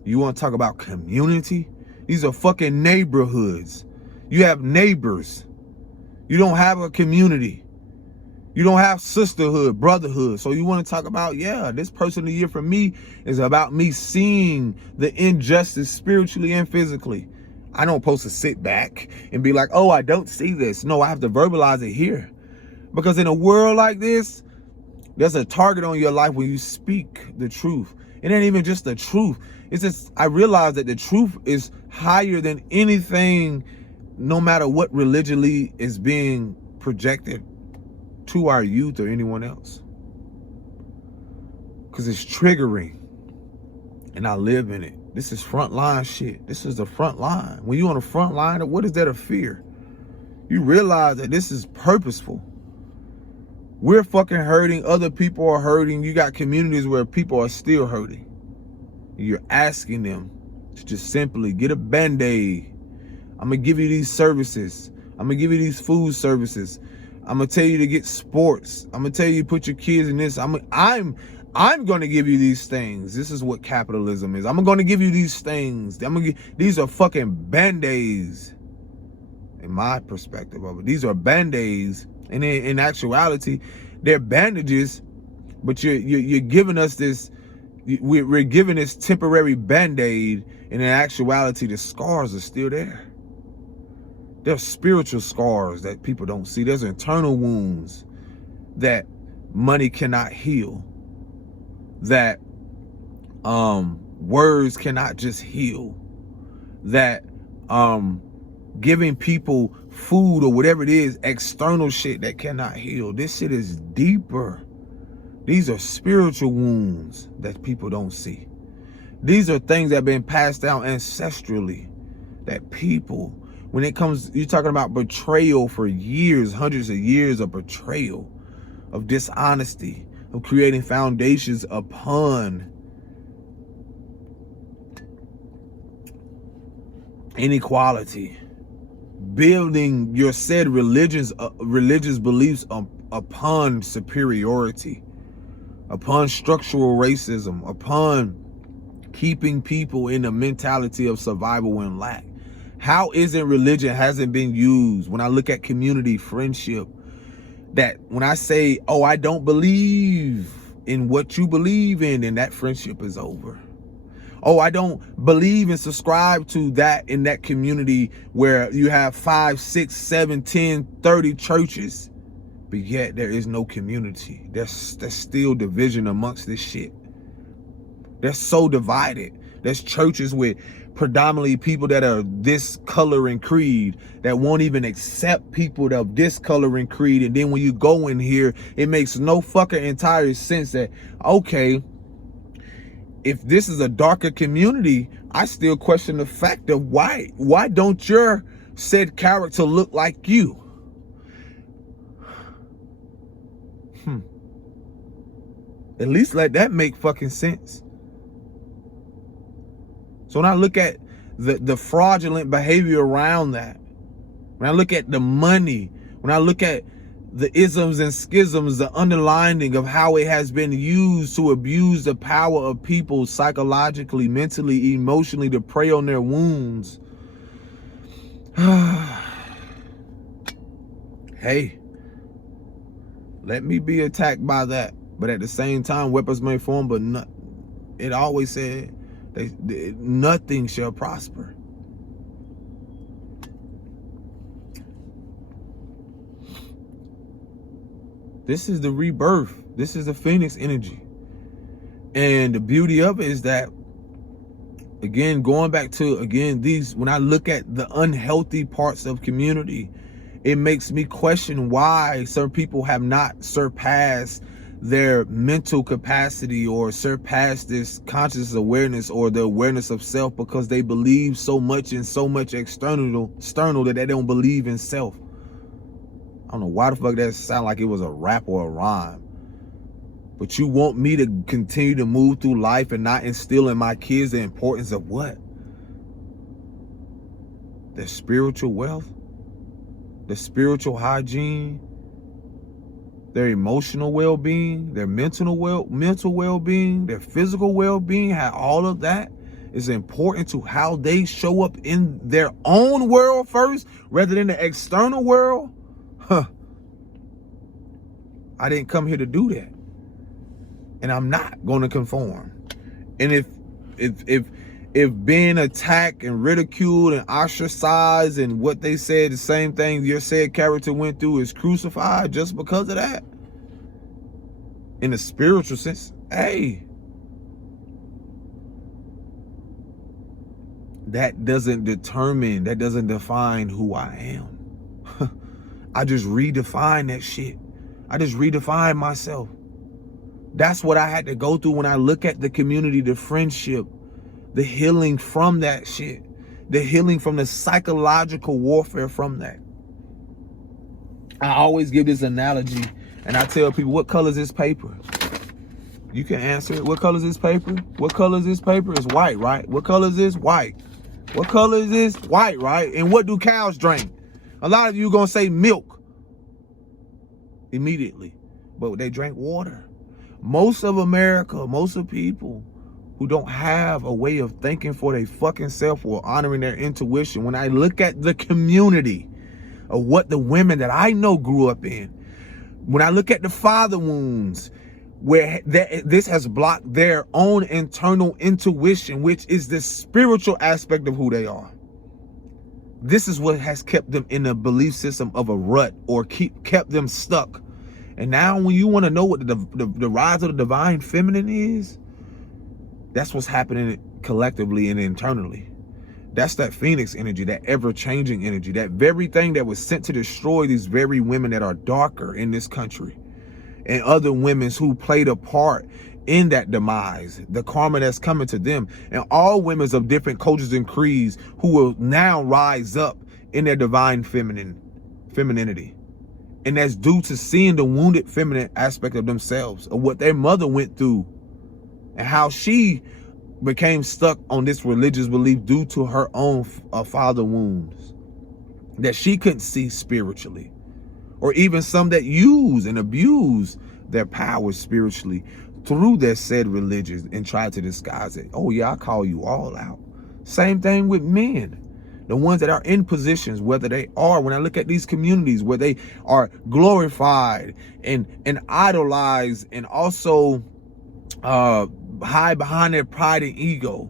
You want to talk about community? These are fucking neighborhoods. You have neighbors. You don't have a community. You don't have sisterhood, brotherhood. So you want to talk about, yeah, this person of the year for me is about me seeing the injustice spiritually and physically. I don't supposed to sit back and be like, oh, I don't see this. No, I have to verbalize it here. Because in a world like this, there's a target on your life when you speak the truth. It ain't even just the truth. It's just, I realize that the truth is higher than anything, no matter what religiously is being projected to our youth or anyone else. Because it's triggering. And I live in it. This is frontline shit. This is the front line. When you're on the front line, what is that of fear? You realize that this is purposeful. We're fucking hurting. Other people are hurting. You got communities where people are still hurting. You're asking them to just simply get a Band-Aid. I'm going to give you these services. I'm going to give you these food services. I'm going to tell you to get sports. I'm going to tell you to put your kids in this. I'm going to give you these things. This is what capitalism is. I'm going to give you these things. These are fucking Band-Aids. In my perspective of it. These are Band-Aids. And in actuality, they're bandages. But you're giving us this. We're giving this temporary Band-Aid. And in actuality, the scars are still there. There's spiritual scars that people don't see. There's internal wounds that money cannot heal. That words cannot just heal. That giving people food or whatever it is, external shit that cannot heal. This shit is deeper. These are spiritual wounds that people don't see. These are things that have been passed down ancestrally that people, when it comes, you're talking about betrayal for years, hundreds of years of betrayal, of dishonesty, of creating foundations upon inequality. building your said religious beliefs upon superiority, upon structural racism, upon keeping people in the mentality of survival and lack. How isn't religion hasn't been used when I look at community, friendship, that when I say, oh, I don't believe in what you believe in, then that friendship is over. Oh, I don't believe and subscribe to that in that community where you have 5, 6, 7, 10, 30 churches, but yet there is no community. There's still division amongst this shit. They're so divided. There's churches with predominantly people that are this color and creed that won't even accept people of this color and creed. And then when you go in here, it makes no fucking entire sense that, okay, if this is a darker community, I still question the fact of why don't your said character look like you? At least let that make fucking sense. So when I look at the fraudulent behavior around that, when I look at the money, when I look at the isms and schisms, the underlining of how it has been used to abuse the power of people psychologically, mentally, emotionally, to prey on their wounds. Hey, let me be attacked by that. But at the same time, weapons may form, but it always said nothing shall prosper. This is the rebirth. This is the Phoenix energy. And the beauty of it is that, again, going back to, when I look at the unhealthy parts of community, it makes me question why certain people have not surpassed their mental capacity or surpass this conscious awareness or the awareness of self, because they believe so much in so much external that they don't believe in self. I don't know why the fuck that sound like it was a rap or a rhyme. But you want me to continue to move through life and not instill in my kids the importance of what? Their spiritual wealth, their spiritual hygiene, their emotional well-being, their mental well-being, their physical well-being, how all of that is important to how they show up in their own world first rather than the external world. I didn't come here to do that. And I'm not going to conform. And if being attacked and ridiculed and ostracized and what they said, the same thing your said character went through, is crucified just because of that, in a spiritual sense, hey, that doesn't define who I am. I just redefine that shit. I just redefine myself. That's what I had to go through when I look at the community, the friendship, the healing from that shit, the healing from the psychological warfare from that. I always give this analogy and I tell people, what color is this paper? You can answer it. What color is this paper? What color is this paper? It's white, right? What color is this? White. What color is this? White, right? And what do cows drink? A lot of you gonna say milk immediately, but they drink water. Most of America, most of people who don't have a way of thinking for their fucking self or honoring their intuition, when I look at the community of what the women that I know grew up in, when I look at the father wounds, where this has blocked their own internal intuition, which is the spiritual aspect of who they are. This is what has kept them in a belief system of a rut, or kept them stuck. And now when you want to know what the rise of the divine feminine is, that's what's happening collectively and internally. That's that Phoenix energy, that ever-changing energy, that very thing that was sent to destroy these very women that are darker in this country, and other women who played a part in that demise, the karma that's coming to them, and all women of different cultures and creeds who will now rise up in their divine femininity. And that's due to seeing the wounded feminine aspect of themselves, of what their mother went through, and how she became stuck on this religious belief due to her own father wounds. that she couldn't see spiritually, or even some that use and abuse their power spiritually through their said religions and try to disguise it. Oh yeah, I call you all out. Same thing with men. The ones that are in positions, whether they are, when I look at these communities where they are glorified and idolized, and also hide behind their pride and ego,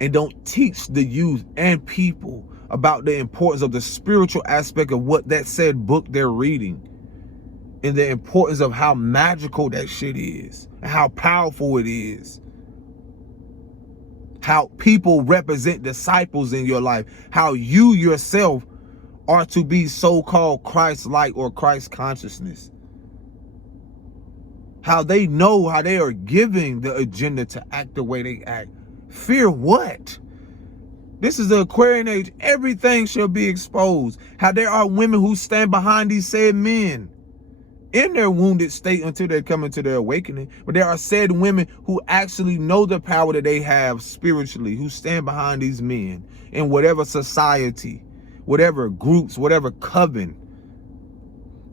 and don't teach the youth and people about the importance of the spiritual aspect of what that said book they're reading, and the importance of how magical that shit is, and how powerful it is, how people represent disciples in your life, how you yourself are to be so-called Christ-like or Christ consciousness, how they know how they are giving the agenda to act the way they act. Fear what? This is the Aquarian age. Everything shall be exposed. How there are women who stand behind these said men in their wounded state until they come into their awakening. But there are said women who actually know the power that they have spiritually, who stand behind these men in whatever society, whatever groups, whatever coven.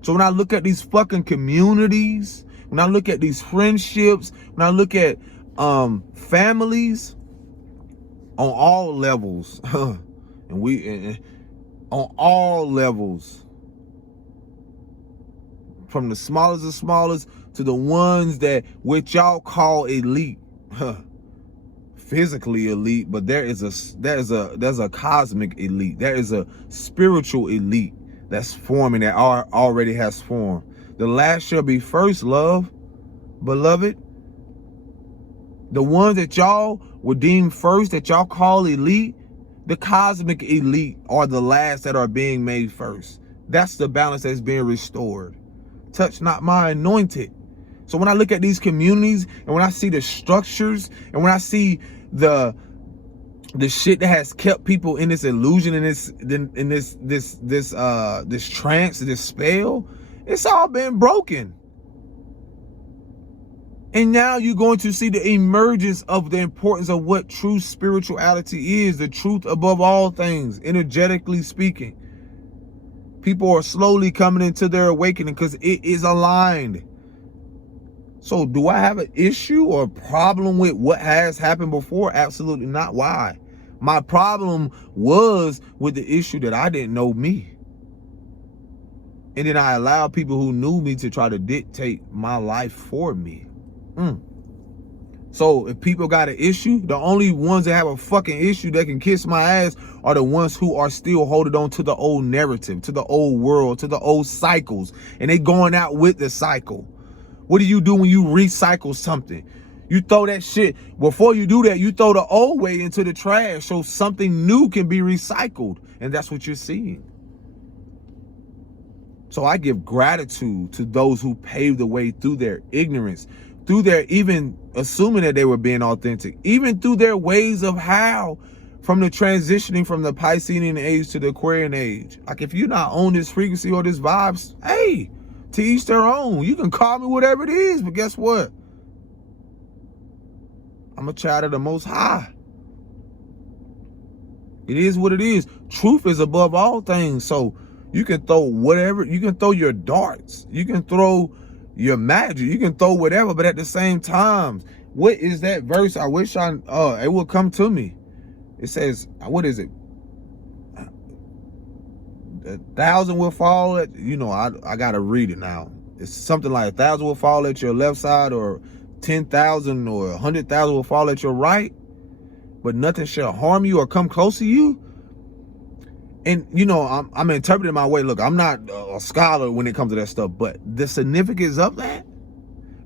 So when I look at these fucking communities, when I look at these friendships, when I look at families on all levels, on all levels, from the smallest of smallest to the ones that which y'all call elite, physically elite, but there's a cosmic elite. There is a spiritual elite that's forming, that already has formed. The last shall be first, love, beloved. The ones that y'all would deem first, that y'all call elite, the cosmic elite are the last that are being made first. That's the balance that's being restored. Touch not my anointed. So when I look at these communities, and when I see the structures, and when I see the shit that has kept people in this illusion, in this trance, this spell, it's all been broken. And now you're going to see the emergence of the importance of what true spirituality is, the truth above all things, energetically speaking. People are slowly coming into their awakening because it is aligned. So do I have an issue or a problem with what has happened before? Absolutely not. Why? My problem was with the issue that I didn't know me. And then I allowed people who knew me to try to dictate my life for me. So if people got an issue, the only ones that have a fucking issue that can kiss my ass are the ones who are still holding on to the old narrative, to the old world, to the old cycles. And they going out with the cycle. What do you do when you recycle something? You throw that shit. Before you do that, you throw the old way into the trash so something new can be recycled. And that's what you're seeing. So I give gratitude to those who paved the way through their ignorance, through their even assuming that they were being authentic, even through their ways of how, from the transitioning from the Piscean age to the Aquarian age. Like if you're not on this frequency or this vibes, hey, to each their own. You can call me whatever it is, but guess what? I'm a child of the Most High. It is what it is. Truth is above all things. So you can throw whatever, you can throw your darts, you can throw your magic, you can throw whatever, but at the same time, what is that verse? I wish it would come to me. It says, what is it? 1,000 will fall at, I gotta read it now. It's something like 1,000 will fall at your left side, or 10,000 or 100,000 will fall at your right, but nothing shall harm you or come close to you. And, I'm interpreting my way. Look, I'm not a scholar when it comes to that stuff, but the significance of that,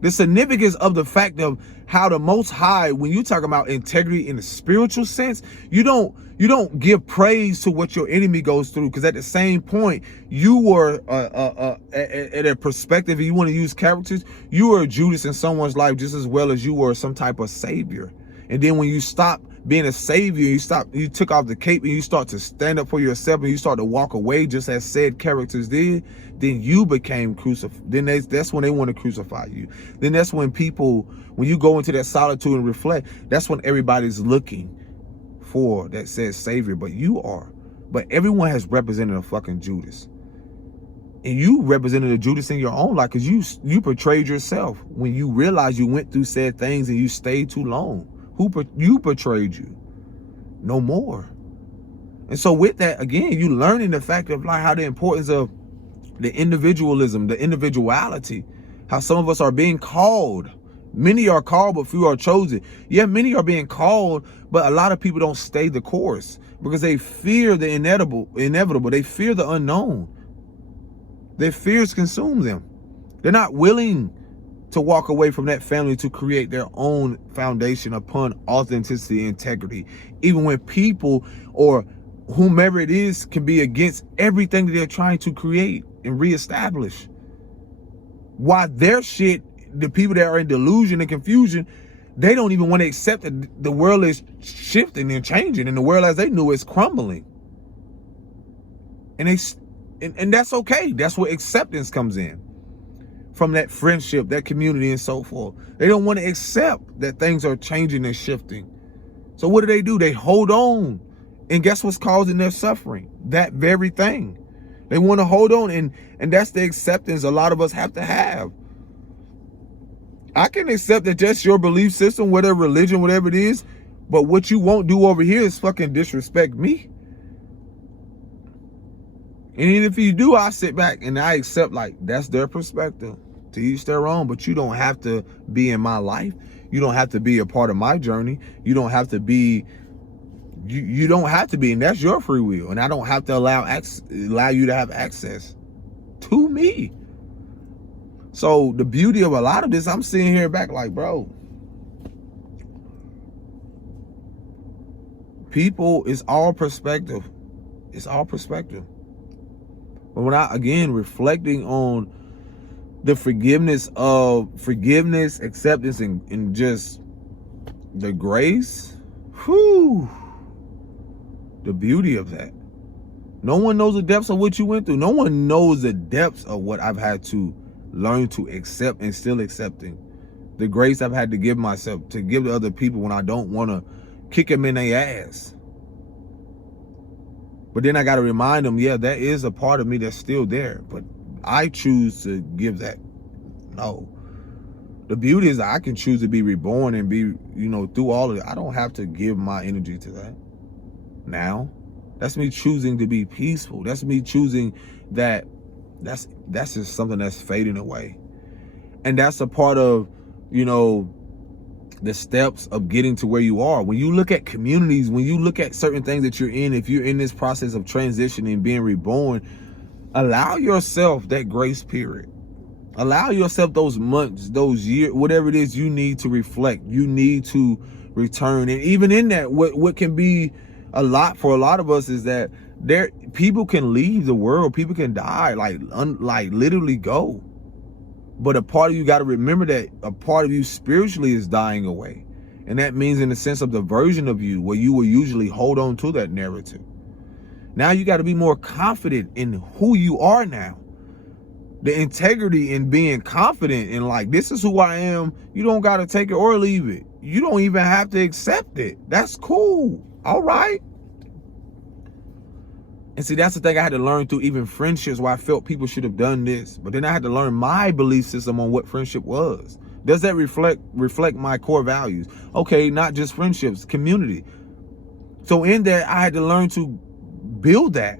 the significance of the fact of how the Most High, when you talk about integrity in the spiritual sense, you don't give praise to what your enemy goes through, because at the same point, you were, at a perspective, if you want to use characters, you were Judas in someone's life just as well as you were some type of savior. And then when you stop being a savior, you took off the cape and you start to stand up for yourself and you start to walk away just as said characters did, then you became crucified. Then that's when they want to crucify you. Then that's when when you go into that solitude and reflect, that's when everybody's looking for that said savior. But you are But everyone has represented a fucking Judas. And you represented a Judas in your own life, because you portrayed yourself when you realized you went through said things and you stayed too long. You portrayed you? No more. And so with that, again, you learning the fact of like how the importance of the individualism, the individuality, how some of us are being called. Many are called, but few are chosen. Yeah, many are being called, but a lot of people don't stay the course because they fear the inevitable. They fear the unknown. Their fears consume them. They're not willing to walk away from that family to create their own foundation upon authenticity and integrity, even when people or whomever it is can be against everything that they're trying to create and reestablish. Why their shit, the people that are in delusion and confusion, they don't even want to accept that the world is shifting and changing, and the world as they knew is crumbling. And that's okay. That's where acceptance comes in. From that friendship, that community, and so forth. They don't want to accept that things are changing and shifting. So what do? They hold on. And guess what's causing their suffering? That very thing. They want to hold on, and that's the acceptance a lot of us have to have. I can accept that that's your belief system, whatever religion, whatever it is, but what you won't do over here is fucking disrespect me. And if you do, I sit back and I accept, like, that's their perspective. To each their own, but you don't have to be in my life. You don't have to be a part of my journey. You don't have to be, you don't have to be, and that's your free will. And I don't have to allow you to have access to me. So the beauty of a lot of this, I'm sitting here back like, bro, people, it's all perspective. It's all perspective. But when I, again, reflecting on the forgiveness, acceptance, and just the grace, whew, the beauty of that. No one knows the depths of what you went through. No one knows the depths of what I've had to learn to accept and still accepting. The grace I've had to give myself, to give to other people when I don't want to kick them in their ass. But then I got to remind them, yeah, that is a part of me that's still there. But I choose to give that. No. The beauty is I can choose to be reborn and be, through all of it. I don't have to give my energy to that now. That's me choosing to be peaceful. That's me choosing that. That's just something that's fading away. And that's a part of, the steps of getting to where you are. When you look at communities, when you look at certain things that you're in, if you're in this process of transitioning, being reborn, allow yourself that grace period. Allow yourself those months, those years, whatever it is you need to reflect. You need to return. And even in that, what can be a lot for a lot of us is that people can leave the world. People can die, like literally go. But a part of you got to remember that a part of you spiritually is dying away. And that means in the sense of the version of you where you will usually hold on to that narrative. Now you got to be more confident in who you are now. The integrity in being confident in, like, this is who I am. You don't got to take it or leave it. You don't even have to accept it. That's cool. All right. And see, that's the thing I had to learn through even friendships where I felt people should have done this. But then I had to learn my belief system on what friendship was. Does that reflect my core values? Okay, not just friendships, community. So in there, I had to learn to build that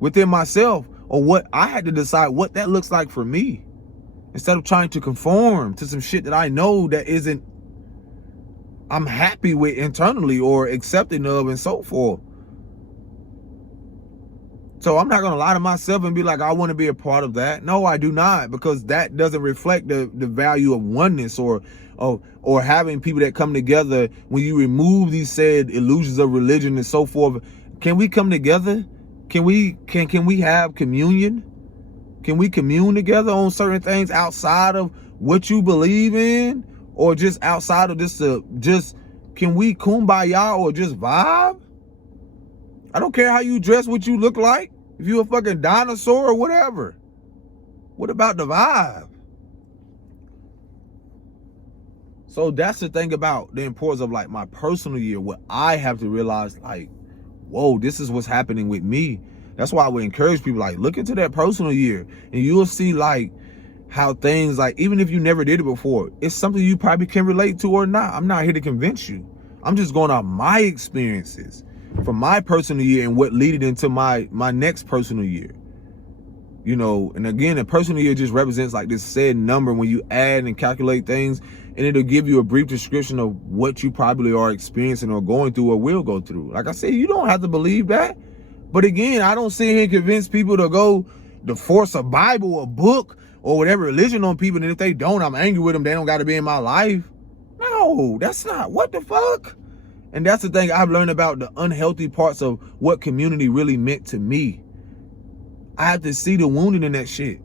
within myself, or what I had to decide what that looks like for me. Instead of trying to conform to some shit that I know that isn't, I'm happy with internally or accepting of and so forth. So I'm not going to lie to myself and be like, I want to be a part of that. No, I do not, because that doesn't reflect the value of oneness or having people that come together. When you remove these said illusions of religion and so forth, can we come together? Can we have communion? Can we commune together on certain things outside of what you believe in, or just outside of this? Just can we kumbaya or just vibe? I don't care how you dress, what you look like, if you a fucking dinosaur or whatever. What about the vibe? So that's the thing about the importance of, like, my personal year. What I have to realize, like, whoa, this is what's happening with me. That's why I would encourage people, like, look into that personal year, and you'll see, like, how things, like, even if you never did it before, it's something you probably can relate to or not. I'm not here to convince you. I'm just going off my experiences from my personal year and what leaded into my next personal year. You know, and again, a personal year just represents like this said number when you add and calculate things, and it'll give you a brief description of what you probably are experiencing or going through or will go through. Like I said, you don't have to believe that. But again, I don't sit here and convince people to force a Bible, a book, or whatever religion on people. And if they don't, I'm angry with them. They don't got to be in my life. No, that's not, what the fuck? And that's the thing I've learned about the unhealthy parts of what community really meant to me. I have to see the wounding in that shit,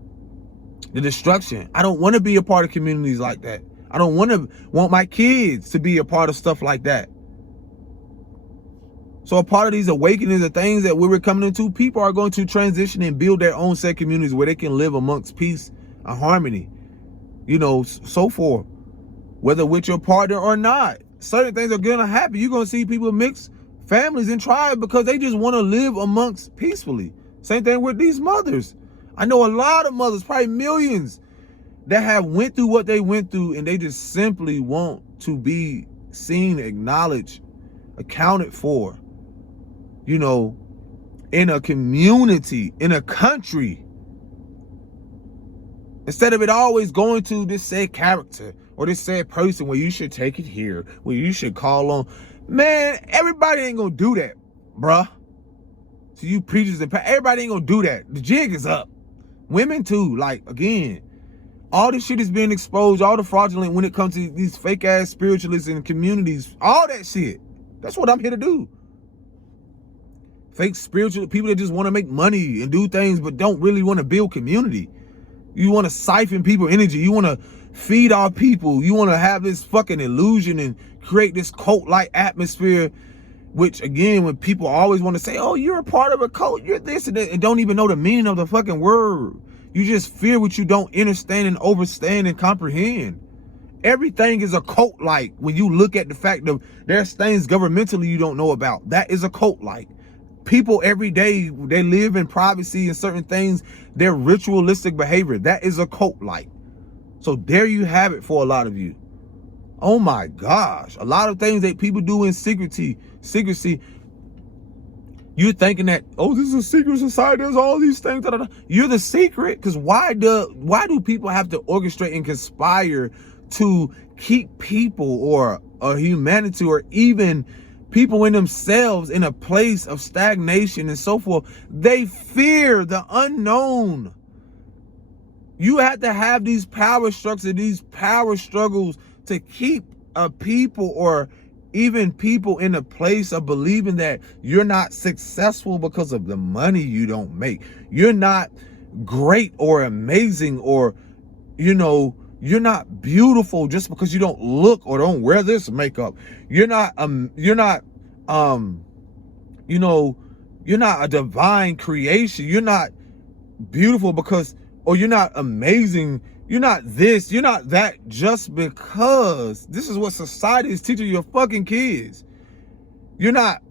the destruction. I don't want to be a part of communities like that. I don't want my kids to be a part of stuff like that. So a part of these awakenings are things that we're coming into. People are going to transition and build their own set communities where they can live amongst peace and harmony, you know, so forth, whether with your partner or not. Certain things are going to happen. You're going to see people mix families and tribes because they just want to live amongst peacefully. Same thing with these mothers. I know a lot of mothers, probably millions, that have went through what they went through, and they just simply want to be seen, acknowledged, accounted for, you know, in a community, in a country. Instead of it always going to this said character or this said person where you should take it here, where you should call on. Man, everybody ain't gonna do that, bruh. So you preachers and everybody ain't gonna do that. The jig is up. Women too. Like, again, all this shit is being exposed, all the fraudulent when it comes to these fake ass spiritualists and communities, all that shit. That's what I'm here to do. Fake spiritual people that just want to make money and do things but don't really want to build community. You want to siphon people energy. You want to feed our people. You want to have this fucking illusion and create this cult-like atmosphere. Which, again, when people always want to say, oh, you're a part of a cult, you're this and that, and don't even know the meaning of the fucking word. You just fear what you don't understand and understand and comprehend. Everything is a cult-like when you look at the fact of there's things governmentally you don't know about. That is a cult-like. People every day, they live in privacy and certain things, they're ritualistic behavior. That is a cult-like. So there you have it for a lot of you. Oh my gosh. A lot of things that people do in secrecy. You're thinking that, oh, this is a secret society, there's all these things. Da, da, da. You're the secret. Because why do people have to orchestrate and conspire to keep people or humanity or even people in themselves in a place of stagnation and so forth? They fear the unknown. You have to have these power structures, these power struggles to keep a people or even people in a place of believing that you're not successful because of the money you don't make. You're not great or amazing, or, you know, you're not beautiful just because you don't look or don't wear this makeup. You're not you know, you're not a divine creation. You're not beautiful because, or you're not amazing. You're not this, you're not that, just because this is what society is teaching your fucking kids. You're not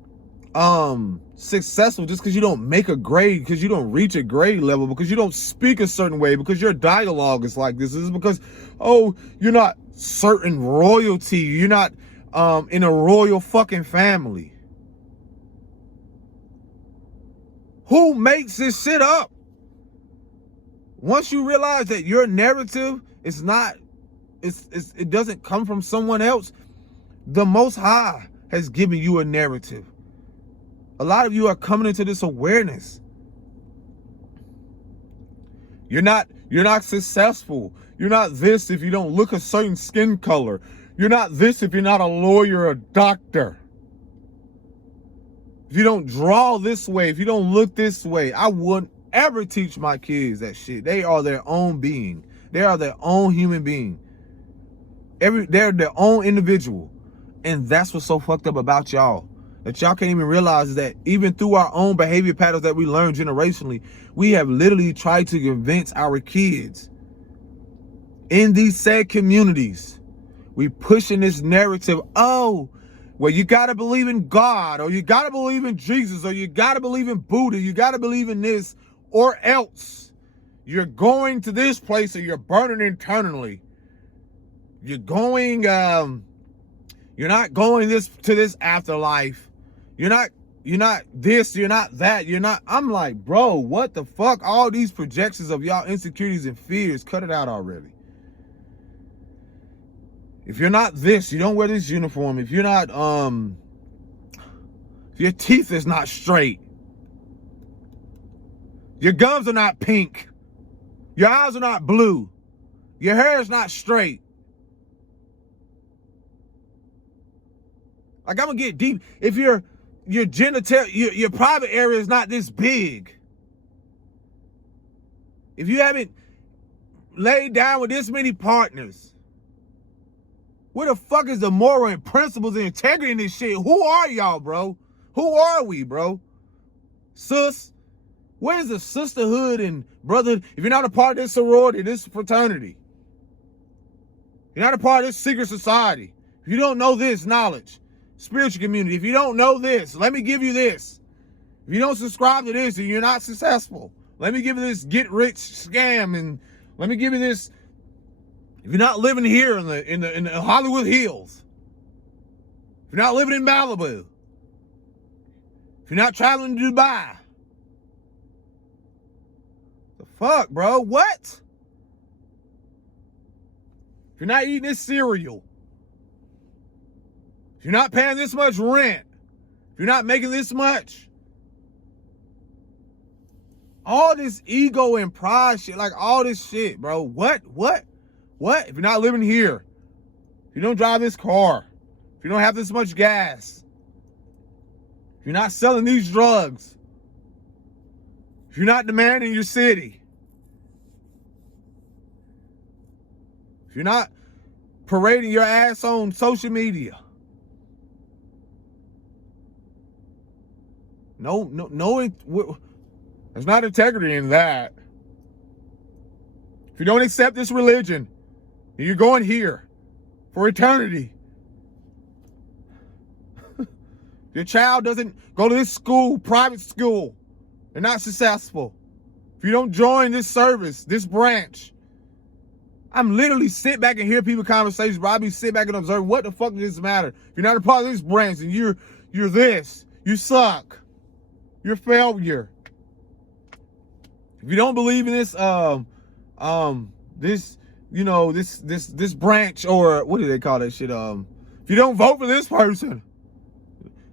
successful just because you don't make a grade, because you don't reach a grade level, because you don't speak a certain way, because your dialogue is like this. This is because, oh, you're not certain royalty. You're not in a royal fucking family. Who makes this shit up? Once you realize that your narrative is not, it doesn't come from someone else, the Most High has given you a narrative. A lot of you are coming into this awareness. You're not successful. You're not this if you don't look a certain skin color. You're not this if you're not a lawyer or a doctor. If you don't draw this way, if you don't look this way, I wouldn't ever teach my kids that shit. They are their own being. They are their own human being. They're their own individual. And that's what's so fucked up about y'all. That y'all can't even realize that even through our own behavior patterns that we learn generationally, we have literally tried to convince our kids in these said communities. We pushing this narrative, oh, Well, you got to believe in God, or you got to believe in Jesus, or you got to believe in Buddha, you got to believe in this, or else you're going to this place or you're burning internally. You're going, you're not going to this afterlife. You're not this, you're not that, you're not. I'm like, bro, what the fuck? All these projections of y'all insecurities and fears, cut it out already. If you're not this, you don't wear this uniform. If you're not, if your teeth is not straight, your gums are not pink, your eyes are not blue, your hair is not straight. Like, I'm gonna get deep. If your genital, your private area is not this big, if you haven't laid down with this many partners, where the fuck is the moral and principles and integrity in this shit? Who are y'all, bro? Who are we, bro? Sis, where's the sisterhood and brotherhood? If you're not a part of this sorority, this fraternity, you're not a part of this secret society, if you don't know this knowledge, spiritual community, if you don't know this, let me give you this. If you don't subscribe to this and you're not successful, let me give you this get rich scam, and let me give you this. If you're not living here in the Hollywood Hills, if you're not living in Malibu, if you're not traveling to Dubai, the fuck, bro? What? If you're not eating this cereal, if you're not paying this much rent, if you're not making this much, all this ego and pride shit, like all this shit, bro. What? If you're not living here, if you don't drive this car, if you don't have this much gas, if you're not selling these drugs, if you're not demanding your city, if you're not parading your ass on social media, no, there's not integrity in that. If you don't accept this religion, you're going here for eternity. Your child doesn't go to this school, private school, they're not successful. If you don't join this service, this branch, I'm literally sit back and hear people conversations, but I be sit back and observe, what the fuck does this matter? If you're not a part of this branch and you're this, you suck. You're failure. If you don't believe in this, this branch, or what do they call that shit? If you don't vote for this person,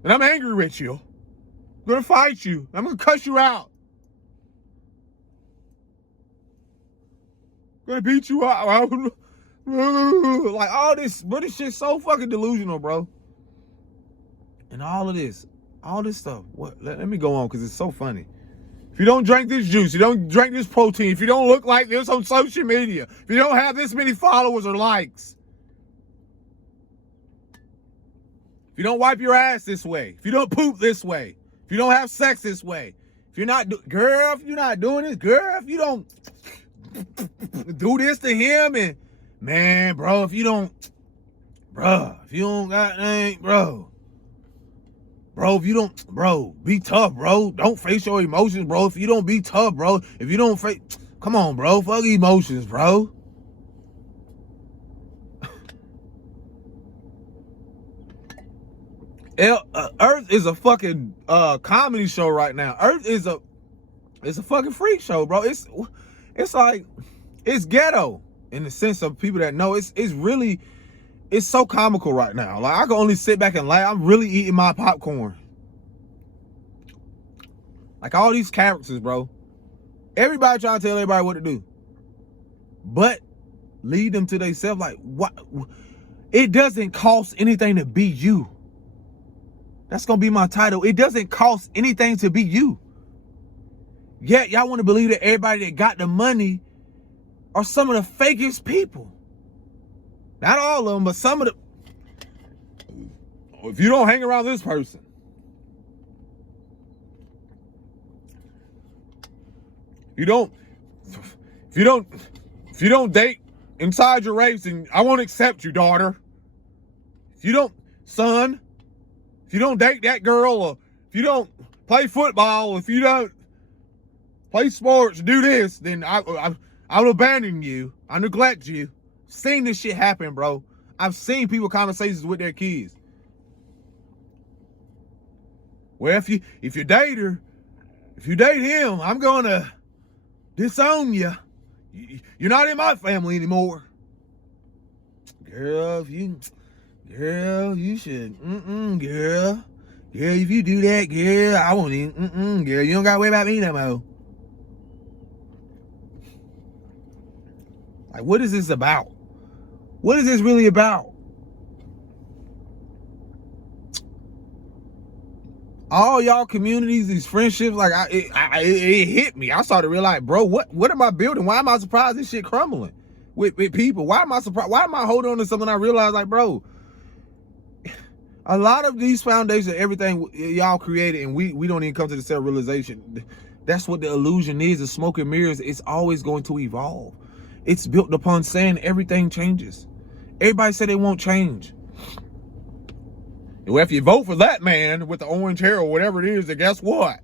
then I'm angry with you. I'm gonna fight you. I'm gonna cuss you out. I'm gonna beat you out. Like all this, but this shit's so fucking delusional, bro. And all of this stuff. What? Let me go on because it's so funny. If you don't drink this juice, you don't drink this protein, if you don't look like this on social media, if you don't have this many followers or likes, if you don't wipe your ass this way, if you don't poop this way, if you don't have sex this way, if you're not, girl, if you're not doing this, girl, if you don't do this to him, and man, bro, if you don't got anything, bro, if you don't, bro, be tough, bro. Don't face your emotions, bro. If you don't be tough, bro. If you don't face, come on, bro. Fuck emotions, bro. Earth is a fucking comedy show right now. Earth is a fucking freak show, bro. It's like, it's ghetto in the sense of people that know. It's really. It's so comical right now. Like, I can only sit back and laugh. I'm really eating my popcorn. Like, all these characters, bro. Everybody trying to tell everybody what to do. But lead them to themselves. Like, what? It doesn't cost anything to be you. That's going to be my title. It doesn't cost anything to be you. Yet, y'all want to believe that everybody that got the money are some of the fakest people. Not all of them, but some of the. If you don't hang around this person, if you don't date inside your race, and I won't accept you, daughter. If you don't, son, if you don't date that girl, or if you don't play football, if you don't play sports, do this, then I'll abandon you. I neglect you. Seen this shit happen, bro. I've seen people conversations with their kids. Well, if you date her, if you date him, I'm gonna disown you. You're not in my family anymore. Girl, you should, girl, if you do that, girl, I won't even, girl, you don't gotta worry about me no more. Like, what is this about? What is this really about? All y'all communities, these friendships, like it hit me. I started to realize, bro, what am I building? Why am I surprised this shit crumbling with people? Why am I surprised? Why am I holding on to something I realized, like, bro, a lot of these foundations, everything y'all created, and we don't even come to the self-realization. That's what the illusion is, the smoke and mirrors. It's always going to evolve. It's built upon saying everything changes. Everybody said they won't change. Well, if you vote for that man with the orange hair or whatever it is, then guess what?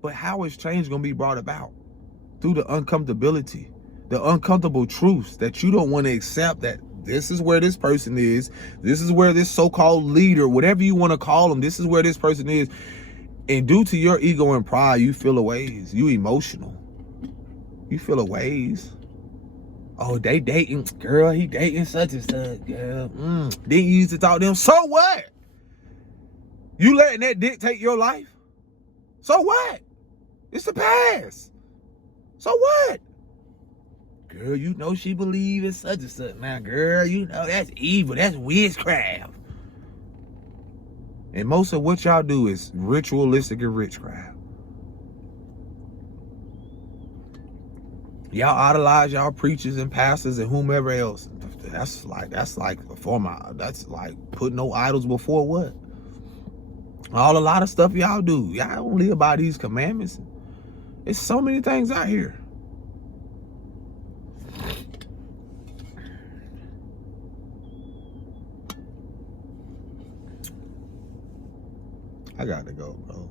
But how is change going to be brought about? Through the uncomfortability, the uncomfortable truths that you don't want to accept, that this is where this person is. This is where this so-called leader, whatever you want to call them, this is where this person is. And due to your ego and pride, you feel a ways. You emotional. You feel a ways. Oh, they dating, girl, he dating such and such, girl. Then you used to talk to them. So what? You letting that dictate your life? So what? It's the past. So what? Girl, you know she believe in such and such. Now, girl, you know that's evil. That's witchcraft. And most of what y'all do is ritualistic and witchcraft. Y'all idolize y'all preachers and pastors and whomever else. That's like putting no idols before what? A lot of stuff y'all do. Y'all don't live by these commandments. It's so many things out here. I got to go, bro.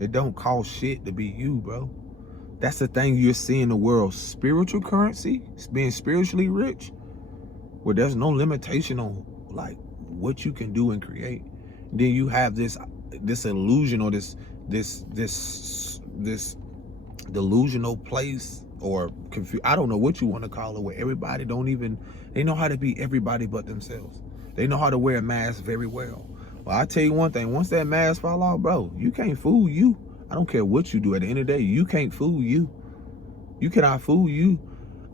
It don't cost shit to be you, bro. That's the thing you're seeing in the world. Spiritual currency, being spiritually rich, where there's no limitation on like what you can do and create. Then you have this illusion, or this delusional place, or I don't know what you want to call it, where everybody they know how to be everybody but themselves. They know how to wear a mask very well. Well, I tell you one thing, once that mask fall off, bro, you can't fool you. I don't care what you do. At the end of the day, you can't fool you. You cannot fool you.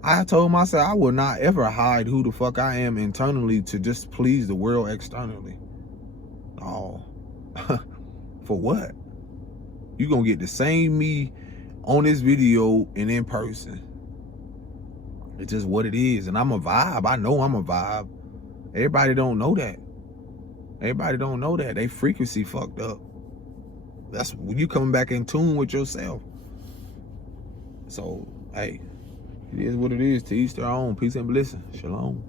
I told myself I will not ever hide who the fuck I am internally to just please the world externally. Oh, for what? You gonna get the same me on this video and in person. It's just what it is. And I'm a vibe. I know I'm a vibe. Everybody don't know that. Everybody don't know that. They frequency fucked up. That's when you coming back in tune with yourself. So, hey, it is what it is. To each their own. Peace and blessing. Shalom.